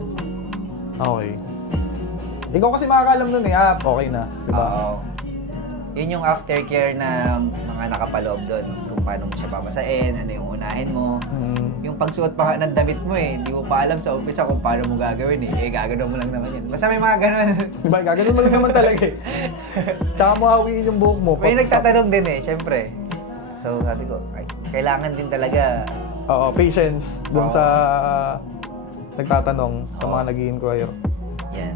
Okay. Ikaw kasi makakalam nun eh, okay na. Diba? Oo. Yun yung aftercare na mga nakapaloob doon. Kung paano mo siya babasahin, ano yung unahin mo. Yung pagsuot pa nga ng damit mo hindi mo pa alam sa umpisa kung paano mo gagawin gagawin mo lang naman yun. Basta may mga ganun. Diba, gaganon mo lang naman talaga eh. Tsaka mo hawiin yung buhok mo. May nagtatanong din syempre. So sabi ko, kailangan din talaga. Oo, patience dun Oo. sa nagtatanong, sa mga nag-i-inquire. Yan.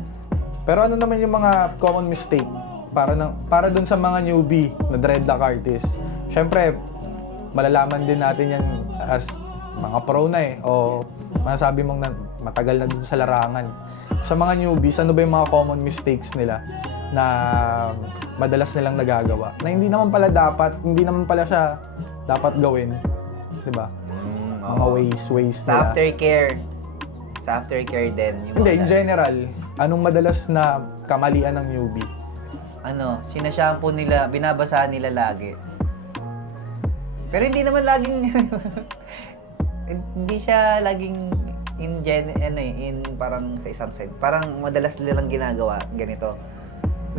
Pero ano naman yung mga common mistake para dun sa mga newbie na dreadlock artist? Siyempre, malalaman din natin yan as mga pro na o masasabi mong matagal na dun sa larangan. Sa mga newbies, ano ba yung mga common mistakes nila na madalas nilang nagagawa? Na hindi naman pala siya dapat gawin. Diba? Mga ways Sa nila. Sa aftercare din. Yung Hindi, mga in general, anong madalas na kamalian ng newbie? sinashampoo nila, binabasahan nila lagi. Pero hindi naman laging hindi siya laging in parang sa isang side. Parang madalas nilang ginagawa ganito.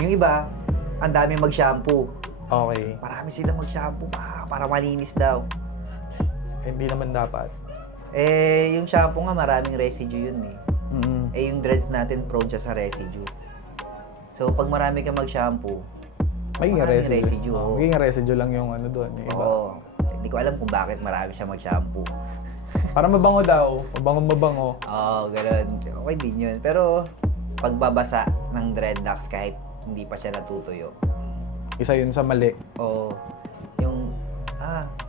Yung iba, ang dami mag-shampoo. Okay. Marami silang mag-shampoo para malinis daw. Hindi naman dapat. Yung shampoo nga maraming residue yun yung dreads natin prone siya sa residue. So, pag marami kang mag-shampoo, Magiging maraming residue. oo. Magiging residue lang yung ano doon. Iba. Oo. Hindi ko alam kung bakit marami siya mag-shampoo. Para mabango daw. Mabango. Oo, ganun. Okay din yun. Pero, pagbabasa ng dreadlocks kahit hindi pa siya natutuyo. Isa yun sa mali. Oo. Yung,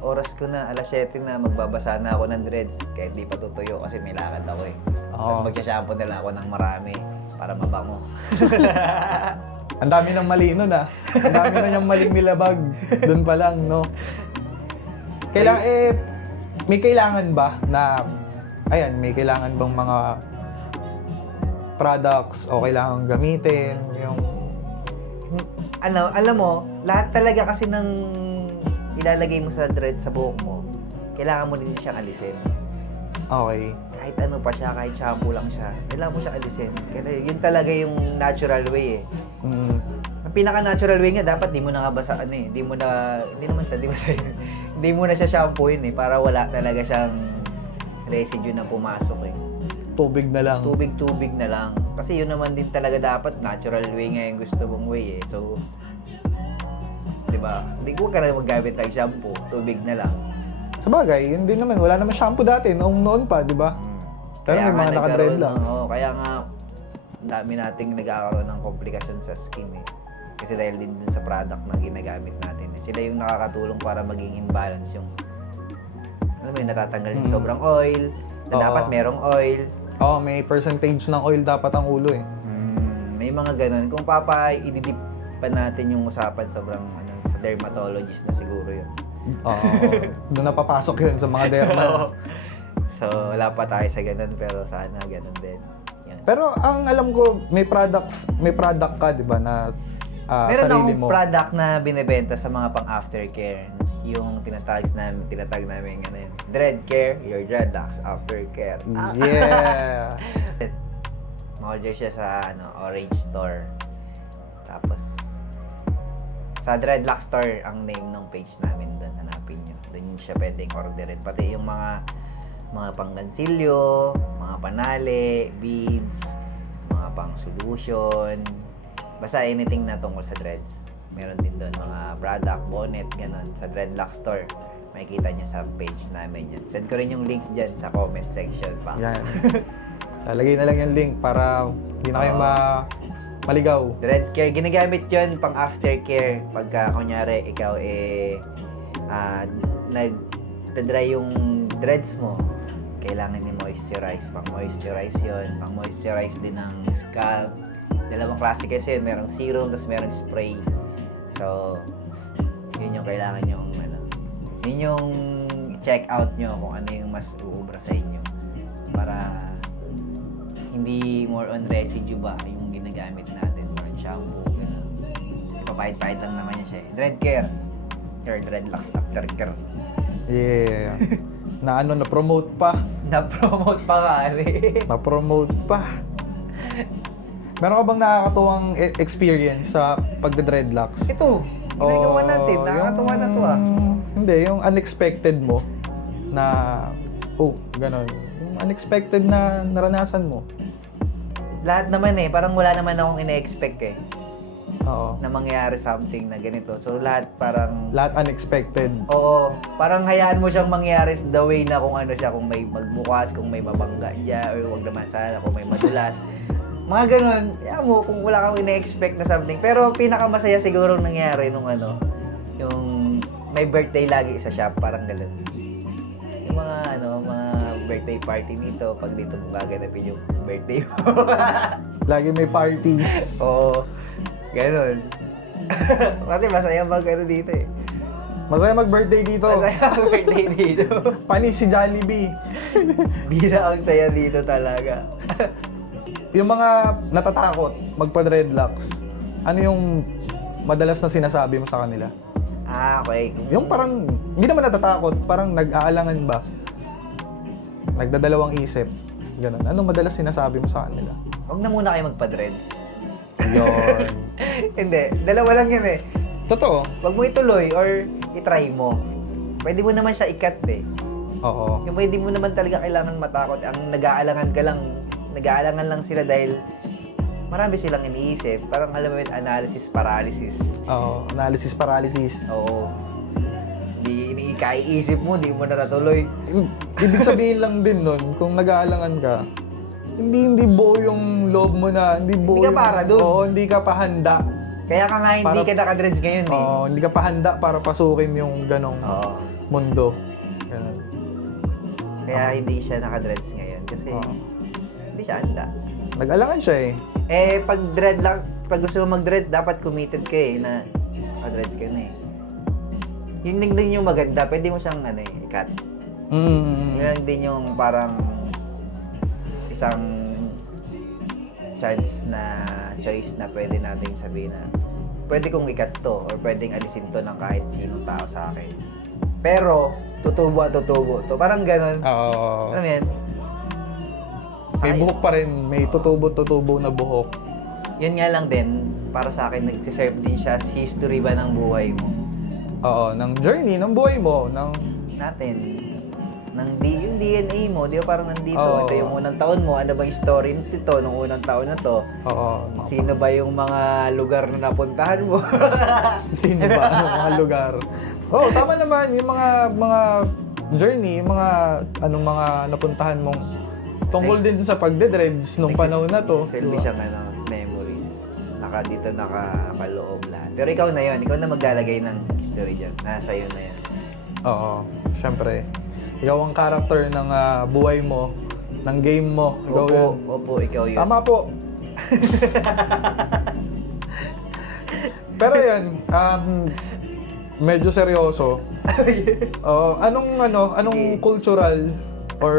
oras ko na, alas 7 na, magbabasa na ako ng dreads. Kahit di pa tutuyo kasi may lakad ako Tapos magsha-shampoo na lang ako ng marami para mabango. Ang dami ng mali nun Ang dami na niyang maling nilabag. Doon pa lang, no? May kailangan ba na, may kailangan bang mga products o kailangan gamitin? Yung Alam mo, lahat talaga kasi ng ilalagay mo sa dread sa buhok mo, kailangan mo din siyang alisin. okay. Kahit ano pa siya, kahit shampoo lang siya, kailangan mo siyang alisin. Kaya yun talaga yung natural way Ang pinaka-natural way nga, dapat di mo na nga basaan Hindi mo na siya shampooin para wala talaga siyang residue na pumasok Tubig na lang. Tubig na lang. Kasi yun naman din talaga dapat, natural way nga yung gusto mong way So, di ba? Hindi ko ka na maggamit ng shampoo, tubig na lang. Sa bagay, yun din naman. Wala naman shampoo dati. Noon pa, di ba? Pero may mga naka-dreadlocks. Kaya nga, ang dami nating nagkakaroon ng komplikasyon sa skin Kasi dahil din dun sa product na ginagamit natin. Sila yung nakakatulong para maging in balance yung natatanggal yung sobrang oil, na dapat merong oil. May percentage ng oil dapat ang ulo May mga ganun. Kung ididip pa natin yung usapan, sobrang sa dermatologist na siguro yun. Doon napapasok yun sa mga derma. So, wala pa tayo sa ganun, pero sana ganun din. Yan. Pero ang alam ko, may product ka, di ba, na Meron sarili akong mo. product na binibenta sa mga pang-aftercare. Yung tinatag namin Dread Care, your dreadlocks aftercare. Yeah! Ma-order siya sa Orange Store. Tapos, sa Dreadlock Store ang name ng page namin doon. Hanapin nyo. Doon siya pwedeng orderin. Pati yung mga panggansilyo, mga panali, beads, mga pang solution. Basta anything na tungkol sa dreads. Meron din doon mga product, bonnet, ganun. Sa Dreadlock Store. Makikita nyo sa page namin yun. Send ko rin yung link dyan sa comment section pa. Yan. Lalagay na lang yung link para hindi na kayo maligaw. Dread Care, ginagamit yun pang aftercare. Pagka, kunyari, ikaw nag-dry yung dreads mo, kailangan i-moisturize. Pang-moisturize yun. Pang-moisturize din ng scalp. Dalawang klase kasi yun. Merong serum, tapos merong spray. So, yun yung kailangan yung yun yung check out nyo kung ano yung mas uubra sa inyo. Para Hindi more on residue ba yung ginagamit natin, more on shampoo. Ganun. Kasi papahit-pahit lang naman yan siya eh. Dread care. Or dreadlocks after care. Yeah. Na-promote pa. Na-promote pa nga eh. Na-promote pa. Meron ka bang nakakatuwang experience sa pagde-dreadlocks? Ito, ginagawa natin. Nakakatuwa na to ah. Hindi, yung unexpected mo na, ganon. Yung unexpected na naranasan mo. Lahat naman eh. Parang wala naman akong ine-expect eh. Oo. Na mangyari something na ganito. So lahat parang... Lahat unexpected. Oo. Parang hayaan mo siyang mangyari the way na kung ano siya. Kung may magbukas, kung may mabangga dyan, or wag naman sana, kung may madulas. Mga ganun. Hayaan mo kung wala kang ine-expect na something. Pero pinakamasaya siguro nangyari nung ano, yung may birthday lagi sa shop. Parang ganun. Yung mga birthday party nito, pag dito mo gaganapin yung birthday mo. Lagi may parties. Oo. Ganon. Kasi masaya mag dito eh. Masaya mag-birthday dito. Masaya ang birthday dito. Panis si Jollibee. Bira ang saya dito talaga. Yung mga natatakot magpa-dreadlocks, ano yung madalas na sinasabi mo sa kanila? Okay. Yung parang, hindi naman natatakot, parang nag-aalangan ba? Nagdadalawang isip. Ganun. Anong madalas sinasabi mo sa kanila? Huwag na muna kayo magpa-dreads. Yun. Hindi. Dalawa lang yun eh. Totoo. Huwag mo ituloy or itry mo. Pwede mo naman siya ikat eh. Oo. Yung pwede mo naman talaga kailangan matakot. Ang nag-aalangan lang sila dahil marami silang iniisip. Parang alam mo yun, analysis paralysis. Oo. Analysis paralysis. Oo. Hindi kaiisip mo, di mo na natuloy. Ibig sabihin lang din nun, kung nag-aalangan ka, hindi buo yung loob mo na, hindi buo Hindi ka para dun. Oo, hindi ka pa handa. Kaya ka nga hindi ka naka-dreads ngayon eh. Oo, hindi ka pa handa para pasukin yung ganong Oo. mundo. Ganun. Kaya hindi siya naka-dreads ngayon kasi Oo. hindi siya handa. Nag-alangan siya eh. Pag gusto mo mag-dreads, dapat committed ka eh na naka-dreads ka na eh. Yun din yung maganda, pwede mo siyang i-cut. Yun lang din yung parang isang chance na choice na pwede nating sabihin na pwede kong i-cut to or pwedeng alisin to ng kahit sinong tao sa akin. Pero, tutubo at tutubo to. Parang ganun. Oo. Alam mo yan? May buhok pa rin. May tutubo na buhok. Yun nga lang din, para sa akin, nagsiserve din siya as history ba ng buhay mo. Oo. Ng journey, ng buhay mo. Natin. Yung DNA mo, di ba parang nandito? Oo. Ito yung unang taon mo. Ano ba yung story nito nung unang taon na to? Oo. Sino ba yung mga lugar na napuntahan mo? Sino ba? Anong mga lugar? Oo, tama naman. Yung mga journey, yung mga napuntahan mong tungkol din sa pagde-dreads nung panahon na to. Selfie siyang memories. Dito nakapaloob lahat. Pero ikaw na yun. Ikaw na maglalagay ng history dyan. Nasa iyo na yan. Oo, syempre. Ikaw ang character ng buhay mo, ng game mo. Ikaw yun. Opo, ikaw yun. Tama po. Pero yun, medyo seryoso. Anong cultural or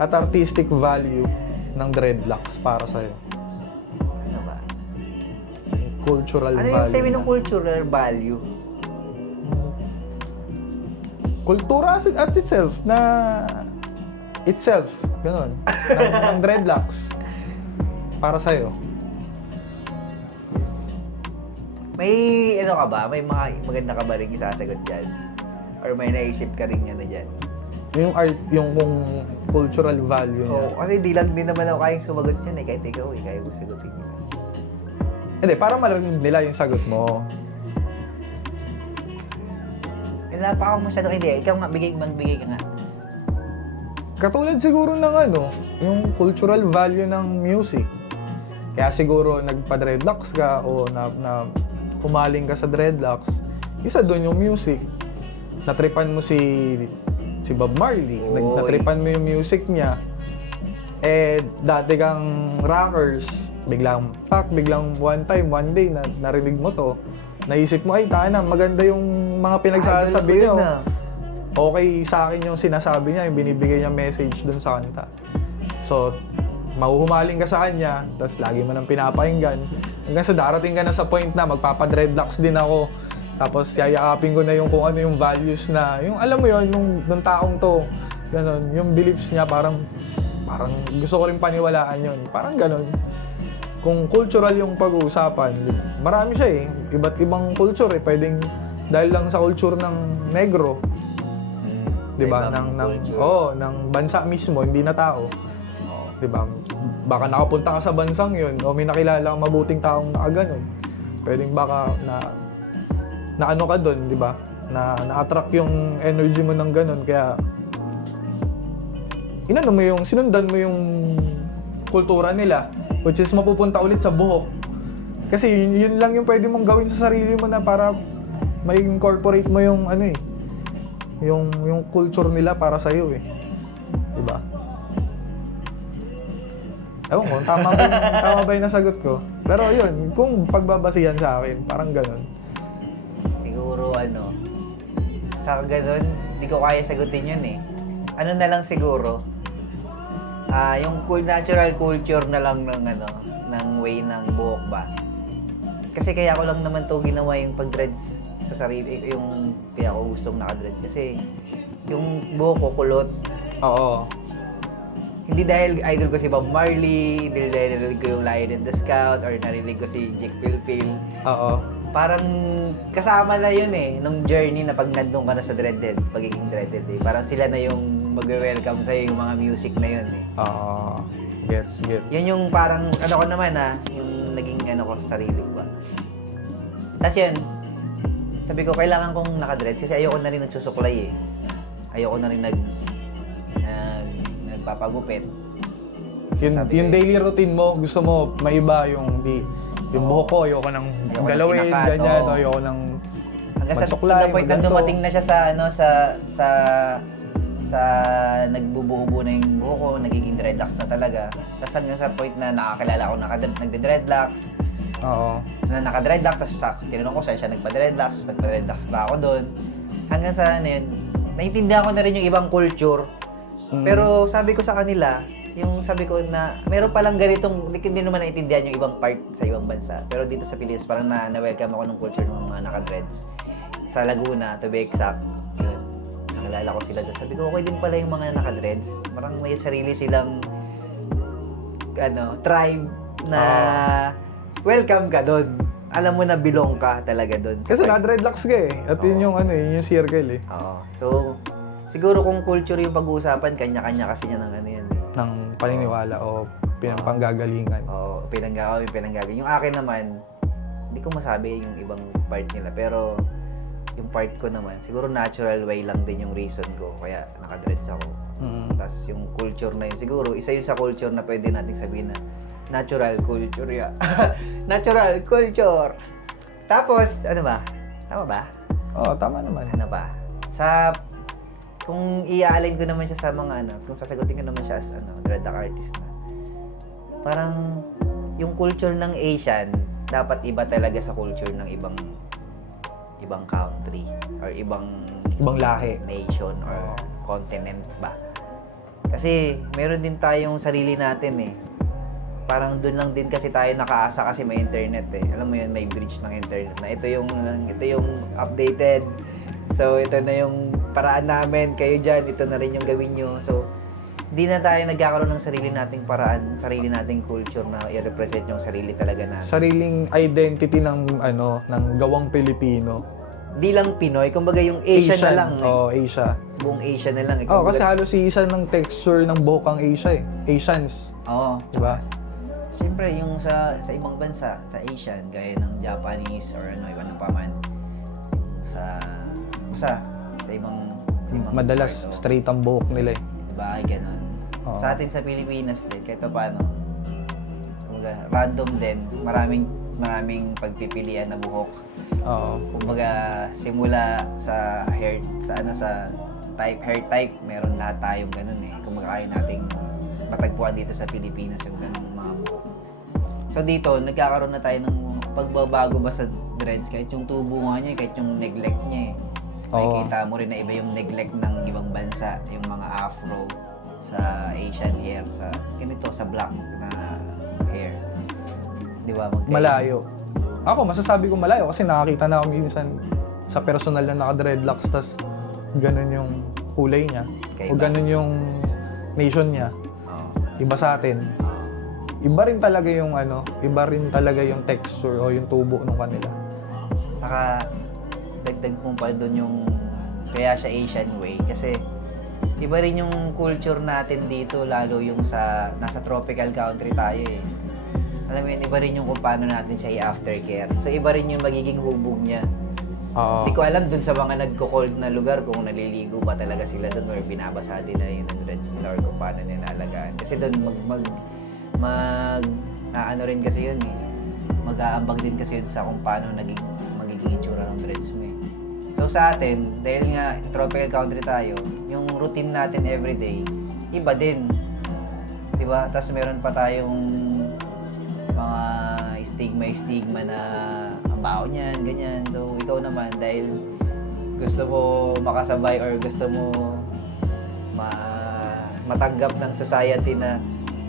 at artistic value ng dreadlocks para sa'yo? Ano ba? Cultural Ano value. yung sabi ng cultural value? Kultura at itself ganun. ng dreadlocks para sa'yo. May ka ba? May mga maganda ka ba rin isasagot dyan? Or may naisip ka rin yan na dyan? Yung art, yung kung cultural value niya. Oo, kasi di lang din naman ako kayang sumagot yan eh. Kahit ikaw eh, kaya mo sagutin yun. Hindi, para marinig nila yung sagot mo. Wala pa ako masyado hindi. Ikaw nga, magbigay ka nga. Katulad siguro ng yung cultural value ng music. Kaya siguro nagpa-dreadlocks ka o na humaling ka sa dreadlocks, isa doon yung music. Natripan mo si Bob Marley. Oy. Natripan mo yung music niya. Dati kang rockers, biglang one day narinig mo to. Naisip mo, ay tana, maganda yung mga pinagsasabi niyo. Okay sa akin yung sinasabi niya, yung binibigay niya message dun sa kanta. So, mahuhumaling ka sa kanya, tapos lagi mo nang pinapakinggan. Hanggang sa darating ka na sa point na magpapa-dreadlocks din ako. Tapos yayakapin ko na yung kung ano yung values na, yung alam mo yun, nung taong to, ganun, yung beliefs niya parang gusto ko rin paniwalaan yun. Parang ganun. Kung cultural yung pag-uusapan, marami siya eh. Iba't ibang culture eh. Pwedeng dahil lang sa culture ng negro, 'di ba? Ng bansa mismo, hindi na tao. 'Di ba? Baka nakapunta ka sa bansang 'yon o may nakilala kang mabuting taong nakaganon. Pwedeng baka na ano ka doon, 'di ba? Na-attract yung energy mo ng ganon kaya sinundan mo yung kultura nila, which is mapupunta ulit sa buhok. Kasi yun lang yung pwede mong gawin sa sarili mo na para ma-incorporate mo yung ano eh, yung culture nila para sa iyo eh. 'Di ba? Ewan ko, tama ba yung nasagot ko? Pero yun, kung pagbabasihan sa akin, parang ganun. Siguro sa ganun, hindi ko kaya sagutin yun eh. Ano na lang siguro, yung natural culture na lang ng way ng buhok ba. Kasi kaya ko lang naman to ginawa yung pag-dreads sa sarili, yung kaya ko gustong naka-dreads. Kasi yung buhok ko kulot. Oo. Hindi dahil idol ko si Bob Marley, hindi dahil narinig ko yung Lion and the Scout, or narinig ko si Jake Pilpil. Oo. Parang kasama na yun eh, nung journey na pag nandun ka na sa Dreadhead, pagiging Dreadhead eh. Parang sila na yung mag-welcome sa'yo yung mga music na yun eh. Oo. Gets. Yan yung parang, ko naman yung naging ko sa sarili ko ba. Tapos yun, sabi ko, kailangan kong naka-dreads kasi ayoko na rin nagsusuklay eh. Ayoko na rin nagpapagupit. Yung daily routine mo, gusto mo maiba yung buhok ko, ayoko nang galawin, ganyan, ayoko nang hanggang sa magsuklay, point na dumating na siya sa nagbubuo na yung buhok ko, nagiging dreadlocks na talaga. Tapos hanggang sa point na nakakilala ko nagde-dreadlocks. Oo. Na naka-dreadlocks, tapos tinanong ko siya nagpa-dreadlocks, nagpa-dreadlocks na ako doon. Hanggang sa yun, naiintindihan ko na rin yung ibang culture. Pero sabi ko sa kanila, sabi ko na meron palang ganitong, hindi naman naiintindihan yung ibang part sa ibang bansa. Pero dito sa Pilipinas, parang na-welcome ako ng culture ng mga naka-dreads. Sa Laguna, to be exact, yun. Nakilala ko sila doon. Sabi ko, okay din pala yung mga naka-dreads. Parang may sarili silang, tribe na welcome ka doon. Alam mo na belong ka talaga doon. Kasi na-dreadlocks ka eh. At yun yung yun yung circle eh. Oo. So, siguro kung culture yung pag-uusapan, kanya-kanya kasi niya ng yan eh. Ng paniniwala o pinapanggagalingan. Oo, pinanggagaling. Yung akin naman, hindi ko masabi yung ibang part nila. Pero, yung part ko naman, siguro natural way lang din yung reason ko. Kaya naka-dreads ako. Tapos yung culture na yun, siguro, isa yun sa culture na pwede natin sabihin na natural culture ya. Natural culture. Tapos, ano ba? Tama ba? Oo, tama naman. Ano ba? Kung i-align ko naman siya sa mga kung sasagutin ko naman siya as dreadlock artist na. Parang yung culture ng Asian dapat iba talaga sa culture ng ibang country or ibang lahi, nation or continent ba. Kasi meron din tayong sarili natin eh. Parang doon lang din kasi tayo nakaasa kasi may internet eh. Alam mo yun, may bridge ng internet na ito yung updated. So, ito na yung paraan namin. Kayo dyan, ito na rin yung gawin nyo. So, di na tayo nagkakaroon ng sarili nating paraan, sarili nating culture na i-represent yung sarili talaga natin. Sariling identity ng gawang Pilipino. Di lang Pinoy, kumbaga yung Asian na lang. Oo, Asia. Buong Asia na lang. Oo, kasi halos isa ng texture ng buhok ang Asia eh. Asians. Oo. Diba? Siyempre, yung sa ibang bansa, sa Asian, gaya ng Japanese or iba na pa man. Sa ibang madalas part, straight ang buhok nila eh. Diba? Ay, ganun. Oo. Sa atin sa Pilipinas din, kahit paano, random din, maraming pagpipilian na buhok. Oo. Kumbaga, simula sa hair type, meron lahat tayong ganun eh. Kumbaga, kaya nating matagpuan dito sa Pilipinas yung ganung mga buhok. So dito, nagkakaroon na tayo ng pagbabago ba sa dreads, kahit yung tubo nga niya, kahit yung neglect niya eh. Nakikita mo rin na iba yung neglect ng ibang bansa, yung mga afro sa Asian hair, sa ganito, sa black na hair. Di ba? Malayo. Ako, masasabi ko malayo kasi nakakita na ako minsan sa personal na naka-dreadlocks tas ganun yung kulay niya. O Kaiba. ganun yung nation niya. Oo. Iba sa atin. Iba rin talaga yung iba rin talaga yung texture o yung tubo nung kanila. Saka, dagdag mo pa doon yung kaya siya Asian way kasi iba rin yung culture natin dito, lalo yung nasa tropical country tayo eh. Alam mo yun, iba rin yung kung paano natin siya i-aftercare. So iba rin yung magiging hubog niya. Oo. Hindi ko alam dun sa mga nagko-cold na lugar kung naliligo ba talaga sila dun or binabasa din na yung dreads nila or kung paano nila alagaan. Kasi dun ano rin kasi yun eh. Mag-aambag din kasi yun sa kung paano magiging itsura ng dreads mo eh. So sa atin, dahil nga tropical country tayo, yung routine natin everyday, iba din. Diba? Tapos meron pa tayong mga stigma na ang baho niyan, ganyan. So ikaw naman, dahil gusto mo makasabay or gusto mo matanggap ng society na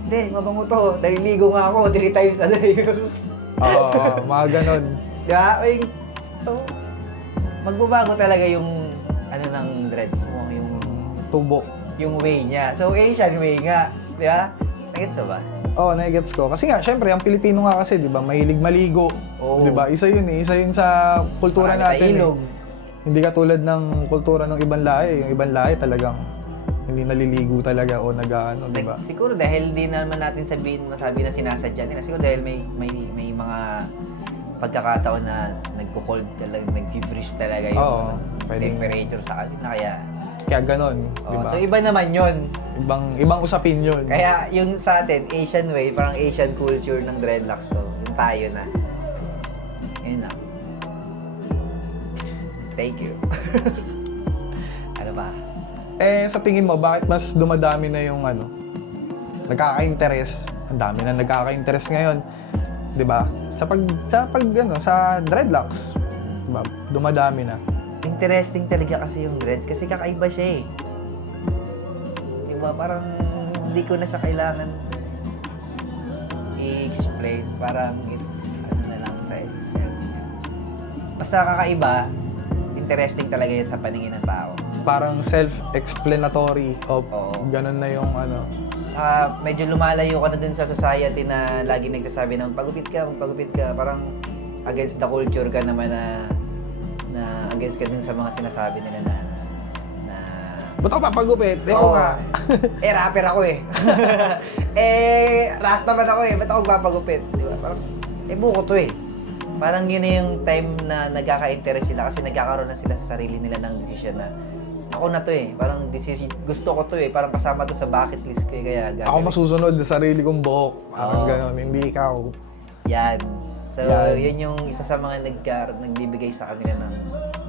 hindi, mabango to. Dahil ligo nga ako 3 times a day. Oo, mga ganon. Diba? So, magbabago talaga yung ng dreads mo, Tubo. yung way niya. So, Asian way nga. Di ba? Nagets ba? Oo, nagets ko. Kasi nga, syempre, ang Pilipino nga kasi, di ba, mahilig maligo. Oo. Di ba? Isa yun eh. Isa yun sa kultura Marami natin. ilog. Hindi katulad ng kultura ng ibang lahi. Yung ibang lahi talagang hindi naliligo talaga o nag-ano, di ba? Siguro dahil di naman natin masabi na sinasadya nila. Siguro dahil may mga pagkakataon na nagko-cold talaga, nag-freeze talaga yung Oo, pwedeng- temperature sa kanila. Kaya ganon, di ba? So iba naman yun. Ibang usapin yun. Kaya yung sa atin, Asian way, parang Asian culture ng dreadlocks to. Yung tayo na. Yun lang. Thank you. Ano ba? Sa tingin mo, bakit mas dumadami na yung nagkaka-interest? Ang dami na nagkaka-interest ngayon, 'di ba? Sa dreadlocks, 'di ba? Dumadami na. Interesting talaga kasi yung dreads kasi kakaiba siya eh. Diba? Parang hindi ko na siya kailangan i-explain. Parang na lang sa itself niya. Basta kakaiba, interesting talaga yun sa paningin ng tao. Parang self-explanatory of Oo. ganun na yung Saka medyo lumalayo ka na dun sa society na lagi nagsasabi na magpagupit ka. Parang against the culture ka naman na against ka din sa mga sinasabi nila na ba't ako papagupit? Oo nga. Rapper ako eh. Rasta man ako eh. Ba't ako papagupit? Di ba? Parang, buko to eh. Parang yun na yung time na nagkaka-interest sila kasi nagkakaroon na sila sa sarili nila ng decision na ako na to eh. Parang decision, gusto ko to eh. Parang kasama to sa bucket list ko eh. Kaya gagawin. Ako masusunod sa sarili kong buhok. Parang Oo. ganun, hindi ikaw. Yan. So, Yan. yun yung isa sa mga nagbibigay sa kanila ng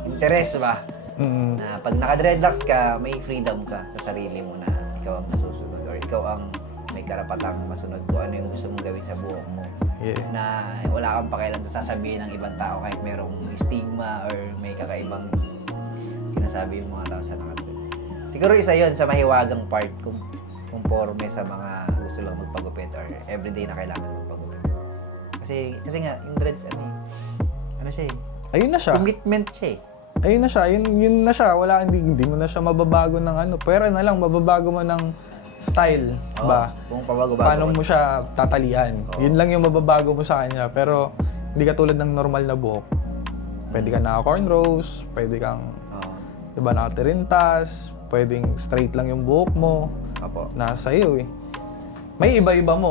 interest ba? Mm. Na pag naka-dreadlocks ka, may freedom ka sa sarili mo na ikaw ang nasusunod or ikaw ang may karapatang masunod kung ano yung gusto mong gawin sa buhok mo. Yeah. Na wala kang pakialam sa sasabihin ng ibang tao kahit merong stigma or may kakaibang sinasabi yung mga tao sa nakatulad. Siguro isa yon sa mahiwagang part kung conforme sa mga gusto lang magpagupit or everyday na kailangan magpagupit. Kasi nga, yung dreads, ano siya eh? Ayun na siya. Commitment siya eh. Ayun na siya. Yun na siya. Wala, hindi mo na siya mababago ng Pwera na lang, mababago mo ng style. Oo, Ba? kung pabago-bago. Paano mo siya tatalian. Oo. Yun lang yung mababago mo sa kanya. Pero hindi ka tulad ng normal na buhok. Pwede ka naka-cornrows, pwede kang, Oo. diba, naka-tirintas, pwedeng straight lang yung buhok mo. Apo. Nasa iyo eh. May iba-iba mo.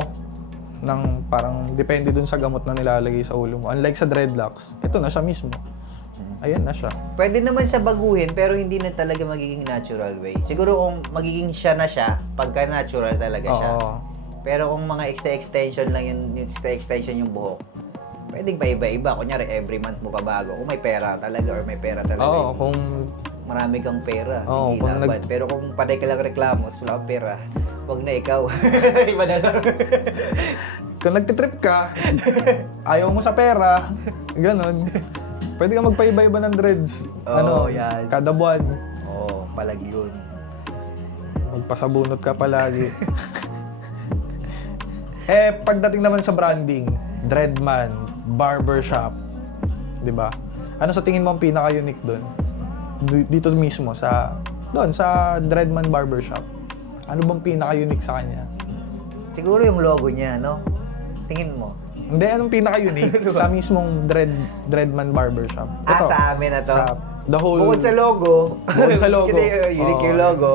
Nang parang depende dun sa gamot na nilalagay sa ulo mo. Unlike sa dreadlocks, ito na siya mismo. Ayan na siya. Pwede naman siya baguhin pero hindi na talaga magiging natural way. Siguro kung magiging siya na siya, pagka natural talaga siya. Oo. Pero kung mga extension lang yung extension yung buhok, pwedeng pa iba-iba. Kunyari, every month mo pa bago. Kung may pera talaga or may pera talaga. Oo, kung Marami kang pera. Oo, Sige, kung laban. Pero kung panay ka lang reklamo, wala kang pera, wag na ikaw. Iba na lang. kung nagtitrip ka, ayaw mo sa pera, ganun. Pwede ka magpaiba-iba ng dreads. Oo, yan. Kada buwan. Oo, palag yun. Magpasabunot ka palagi. Pagdating naman sa branding, Dreadman, barbershop, di ba? Ano sa tingin mo ang pinaka-unique doon? Dito mismo, sa Dreadman Barbershop. Ano bang pinaka-unique sa kanya? Siguro yung logo niya, no? Tingin mo. Hindi, anong pinaka-unique sa mismong Dreadman Barbershop? Ito, Sa amin na to? sa the whole... Bukod sa logo. Bukod sa logo. Kasi unique Oo. yung logo.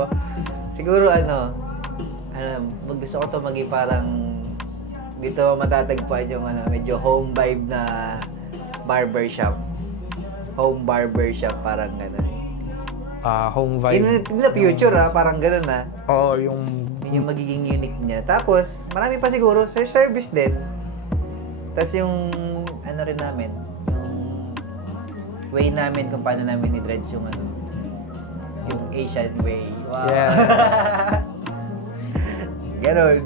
Siguro gusto ko to maging parang dito matatagpuan yung medyo home vibe na barbershop. Home barbershop, parang ganun. home vibe. In the future parang ganun Oo, yung... Yun yung magiging unique niya. Tapos, marami pa siguro sa service din. Tapos yung rin namin, yung way namin kung paano namin i-dreads yung yung Asian way. Wow. Yeah. Ganon.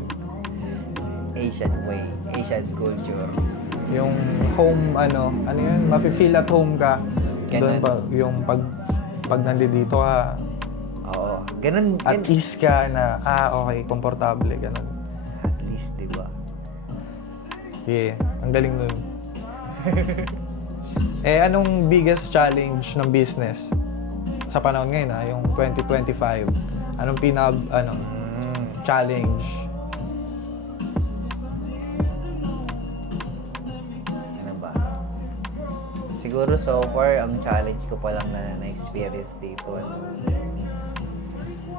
Asian way, Asian culture. Yung home, yun, mafe-feel at home ka. Doon Ganun. pa, yung pag nandito ka, Oo. Ganon. at ease ka na, okay, komportable, ganun. At least, di ba? Yeah, ang galing nun. Anong biggest challenge ng business sa panahon ngayon, yung 2025? Anong challenge? Ano ba? Siguro so far, ang challenge ko pa lang na-experience dito,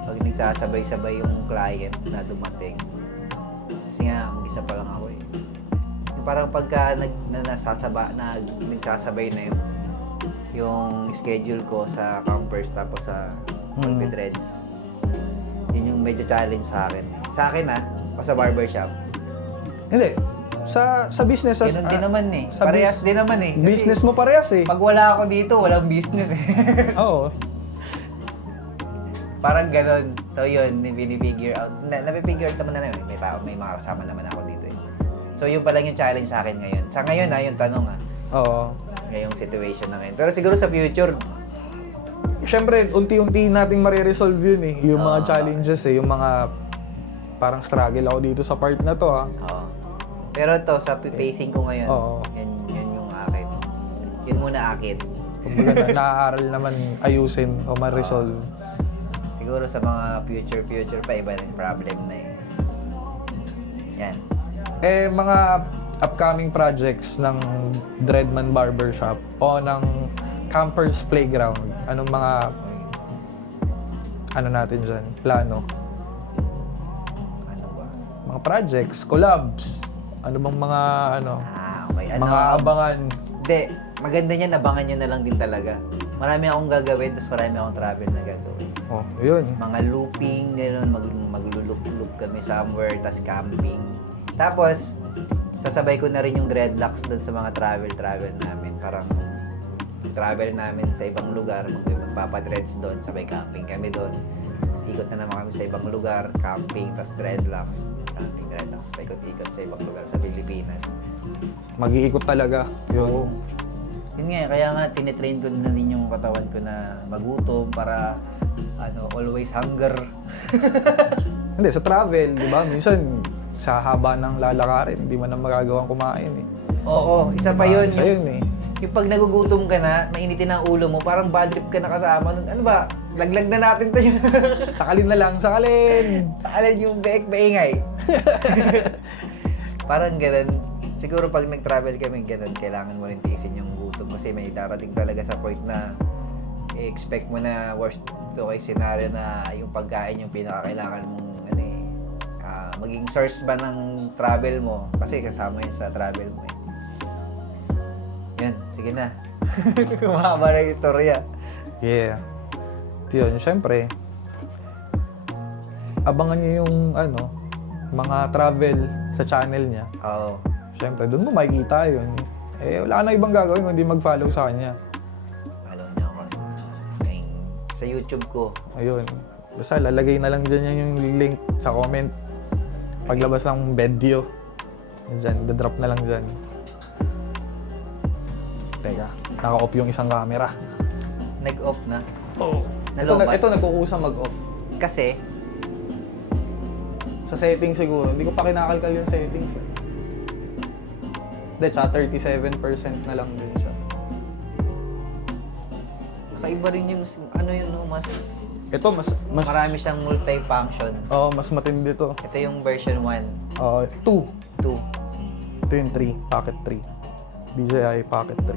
pag nagsasabay-sabay yung client na dumating. Kasi nga, mag-isa pa lang ako Yung parang pagka nagsasabay na yung schedule ko sa campers tapos sa magde-dreads. Yun yung medyo challenge sa akin. Sa akin o sa barbershop. Hindi. Sa business, Ganun din naman sa Parehas din naman Kasi business mo parehas pag wala ako dito, walang business Oo. Parang ganun. So yun, binifigure out. Napifigure out naman na yun. May mga kasama naman ako dito So yun pa lang yung challenge sa akin ngayon. Sa ngayon yung tanong Oo. ngayong situation na ngayon. Pero siguro sa future, Siyempre, unti-unti nating mariresolve yun yung mga challenges yung mga parang struggle ako dito sa part na to Pero to, sa pacing ko ngayon, Oo. yun yung akin. Yun muna akin. Kumbaga naaaral naman ayusin o ma-resolve. Siguro sa mga future pa, iba ng problem na Yan. Mga upcoming projects ng Dreadman Barbershop o ng Campers Playground, anong mga natin dyan? Plano? Ano ba? Mga projects, collabs, ano bang mga Okay. mga abangan? Hindi. Maganda niyan, abangan nyo na lang din talaga. Marami akong gagawin, tapos marami akong travel na gagawin. Oh, yun. Mga looping, gano'n, maglulup-loop kami somewhere, tas camping. Tapos, sasabay ko na rin yung dreadlocks doon sa mga travel namin. Parang travel namin sa ibang lugar, magpapadreads doon, sabay camping kami doon. Tapos ikot na naman kami sa ibang lugar, camping, tas dreadlocks. Camping, dreadlocks, paikot-ikot sa ibang lugar sa Pilipinas. Mag-iikot talaga. Oo. Yun. Yun nga, kaya nga tinitrain ko na din yung katawan ko na magutom para always hunger. Hindi, sa travel, di ba? Minsan, sa haba ng lalakarin, hindi mo na magagawang kumain Oo, isa pa yun. Isa yun Yung pag nagugutom ka na, mainitin ang ulo mo, parang bad trip ka na kasama. Ano ba? Laglag na natin to yun. Sakalin na lang, sakalin! Sakalan yung beek-beingay. Parang ganun. Siguro pag nag-travel kami, ganun, kailangan mo rin tiisin yung gutom kasi may darating talaga sa point na i-expect mo na worst case scenario na yung pagkain yung pinakakailangan mong maging source ba ng travel mo kasi kasama yun sa travel mo Yan, sige na. Mahaba na yung istorya. Yeah. Yun, syempre, abangan nyo yung mga travel sa channel niya. Oo. Syempre, doon mo makikita yun. Wala na ibang gagawin kundi mag-follow sa kanya. Follow niyo ako sa YouTube ko. Ayun. Basta lalagay na lang dyan yung link sa comment. Paglabas ng video. Dyan, drop na lang dyan. Teka, naka-off yung isang camera. Nag-off na. Oo. Nalobat. Ito nagkukusang mag-off. Kasi, Sa settings siguro. Hindi ko pa kinakalkal yung settings. Hindi, sa 37% na lang din siya. Kakaiba rin yung, ano yun, no, mas Ito, mas marami siyang multi-function. Oo, mas matindi to. Ito yung version 1, 2. 2. Ito yung 3, Pocket 3. DJI Pocket 3.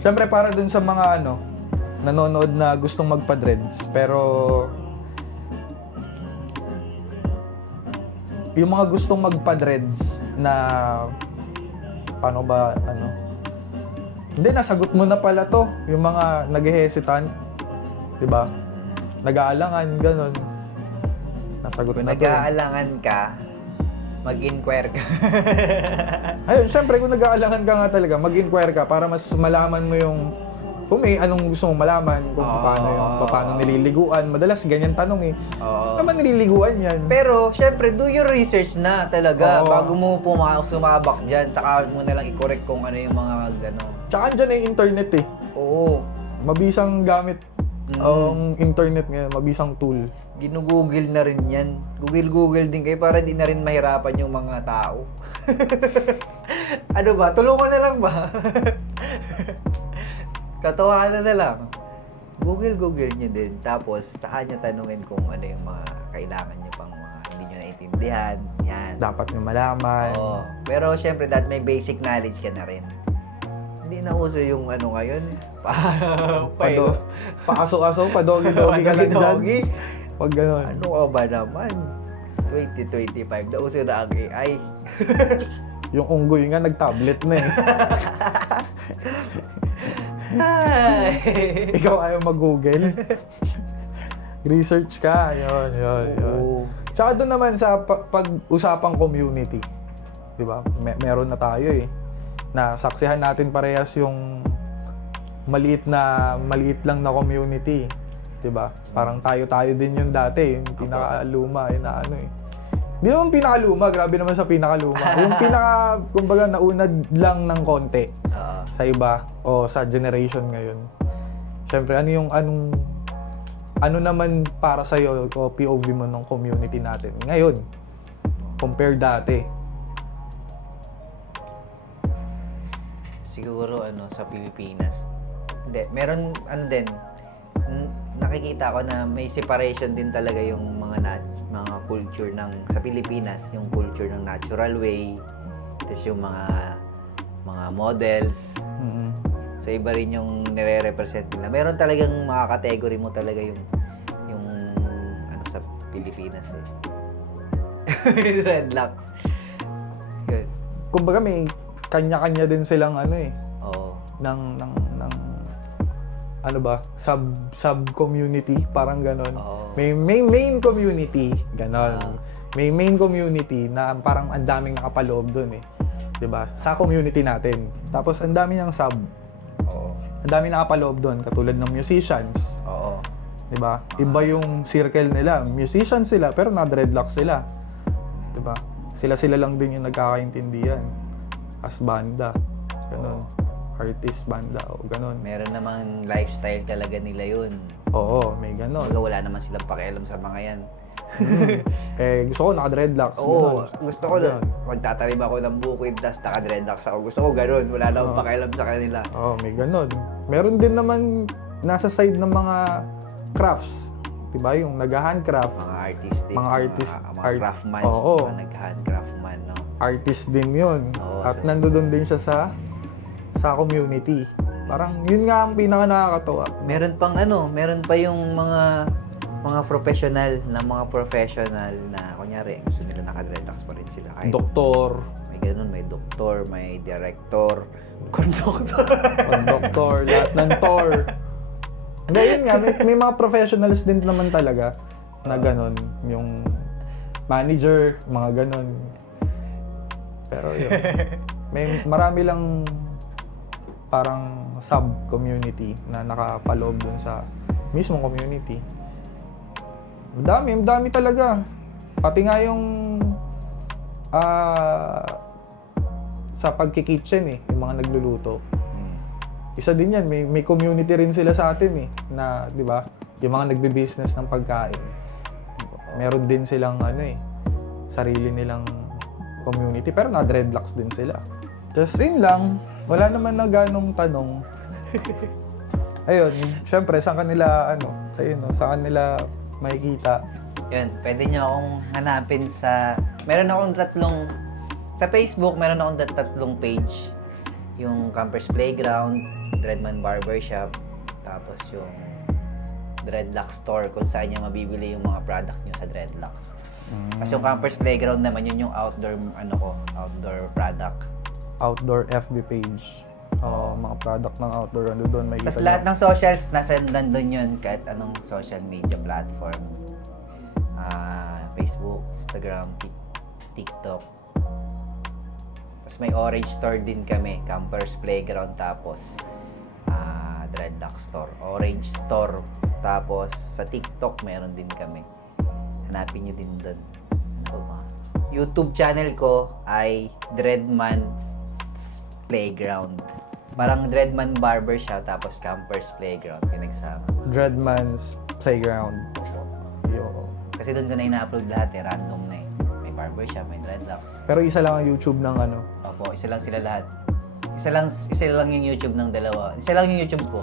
Siyempre para dun sa mga nanonood na gustong magpa-dreads, pero yung mga gustong magpa-dreads na paano ba hindi, nasagot mo na pala to. Yung mga nag-hesitant, 'di ba? Nag-aalangan, ganun. Nasagot Kung na to. nag-aalangan ka, mag-inquire ka. Ayun, syempre kung nag-aalangan ka nga talaga, mag-inquire ka para mas malaman mo yung kung may anong gusto mong malaman, kung paano nililiguan. Madalas ganyan tanong eh. Oo. Ano naman nililiguan yan? Pero, syempre, do your research na talaga Oo. bago mo sumabak dyan. Tsaka mo na lang i-correct kung ano yung mga Tsaka andyan na yung internet eh. Oo. Mabisang gamit ang internet ngayon, mabisang tool. Ginugoogle na rin yan. Google din kayo para hindi na rin mahirapan yung mga tao. Ano ba? Tulungan na lang ba? Katawanan na lang. Google nyo din. Tapos, tsaka nyo tanungin kung ano yung mga kailangan nyo pang mga hindi nyo naintindihan. Yan. Dapat nyo malaman. Oo. Pero, syempre, may basic knowledge ka na rin. Hindi na uso yung ano ngayon. Paaso-aso, padogi-dogi ka lang dyan. Padogi-dogi. Pag gano'n. Ano ka ba naman? 2025 na uso na ang AI. Yung unggoy nga, nag-tablet na eh. Ay. Ikaw ayaw mag-google. Research ka, yun. Oo. Tsaka doon naman sa pag-usapang community, di ba? Meron na tayo eh. Nasaksihan natin parehas yung maliit lang na community, di ba? Parang tayo din yung dati, yung pinakaluma na eh. Hindi naman pinakaluma, grabe naman sa pinakaluma. Yung kumbaga naunad lang ng konti sa iba o sa generation ngayon. Siyempre, ano naman para sa'yo o POV mo ng community natin ngayon compare dati? Siguro sa Pilipinas. Hindi, meron din nakikita ko na may separation din talaga yung mga culture sa Pilipinas, yung culture ng natural way, tapos yung mga models. Mm-hmm. So iba rin yung nire-represent nila. Meron talagang mga category mo talaga yung sa Pilipinas eh. Dreadlocks. Good. Kumbaga may kanya-kanya din silang Oo. ng sub community, parang ganon. Oo. May main community, ganon. May main community na parang ang daming nakapaloob doon eh. 'Di ba? Sa community natin. Tapos ang dami niyang sub. Oo. Ang dami nakapaloob doon katulad ng musicians. Oo. 'Di ba? Iba yung circle nila. Musicians sila pero na dreadlocks sila. 'Di ba? Sila lang din yung nagkakaintindihan as banda. Ganon. Artist, banda o ganon. Meron namang lifestyle talaga nila yun. Oo, may ganon. Kumbaga wala naman silang pakialam sa mga yan. Gusto ko naka-dreadlocks. Oo, ganon. gusto ko na. Magtatalim ako ng bukid, tas naka-dreadlocks ako. Gusto ko ganun. Wala na akong pakialam sa kanila. Oo, may ganon. Meron din naman nasa side ng mga crafts. Diba? Yung nag-handcraft. Mga artistic. Mga artist. Mga craftmans. Oo. Mga nag-handcraftman, no? Artist din yun. Oo, At nandoon din siya sa community. Parang yun nga ang pinaka nakakatawa. Meron pa yung mga professional na kunyari, gusto nila naka-dreadlocks pa rin sila. Kahit Doktor. may ganun, may doktor, may director, conductor. Lahat ng tour. Hindi, yun nga, may mga professionals din naman talaga na ganon. Yung manager, mga ganon. Pero yun, may marami lang parang sub-community na nakapaloob dun sa mismong community. Madami talaga. Pati nga yung sa pagkikitchen yung mga nagluluto. isa din yan, may community rin sila sa atin eh, na, di ba, yung mga nagbe-business ng pagkain. Meron din silang sarili nilang community, pero na-dreadlocks din sila. Just yun lang, wala naman na ganong tanong. Ayun, syempre, saan kanila, saan kanila makikita? Yun, pwede nyo akong hanapin meron akong sa Facebook, meron akong tatlong page. Yung Campers Playground, Dreadman Barbershop, tapos yung Dreadlocks Store kung saan nyo mabibili yung mga product nyo sa Dreadlocks. Kasi yung Campers Playground naman, yun yung outdoor product. Outdoor FB page. Mga product ng outdoor, doon may Tapos lahat ng socials, nandun yun, kahit anong social media platform. Facebook, Instagram, TikTok. Tapos may Orange Store din kami, Campers Playground, tapos Dreadlocks Store. Orange Store, tapos sa TikTok meron din kami. Hanapin nyo din doon. Ano ba? YouTube channel ko ay Dreadman Playground. Parang Dreadman Barbershop tapos Campers Playground pinagsama. Dreadman's Playground. Yo. Kasi doon ko na ina-upload lahat random na May barbershop, may dreadlocks. Pero isa lang ang YouTube ng Opo, isa lang sila lahat. Isa lang yung YouTube ng dalawa. Isa lang yung YouTube ko.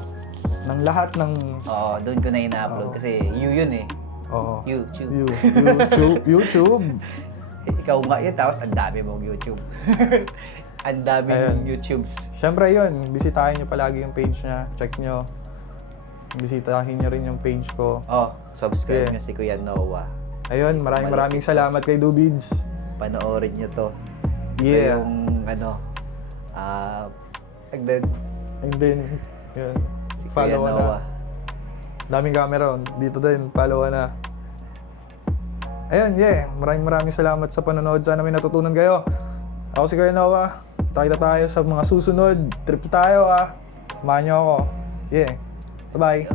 ng lahat ng Oo, doon ko na ina-upload kasi yun eh. Oo. YouTube. YouTube. Ikaw nga yun, tapos ang dami mong YouTube. Ang dami mong YouTubes. Siyempre yun, bisitahin nyo palagi yung page niya. Check nyo. Bisitahin nyo rin yung page ko. Subscribe Yeah. nyo si Kuya Noah. Ayun, maraming salamat kay Dubids. Panoorin nyo to. Yeah. Ito yung And then, yun. si Kuya Follow Noah. Daming camera. Dito din, follow na. Ayun, yeah. Maraming salamat sa panonood. Sana may natutunan kayo. Ako si Kuya Noah. Kita tayo sa mga susunod. Trip tayo Samahan nyo ako. Yeah. Bye-bye.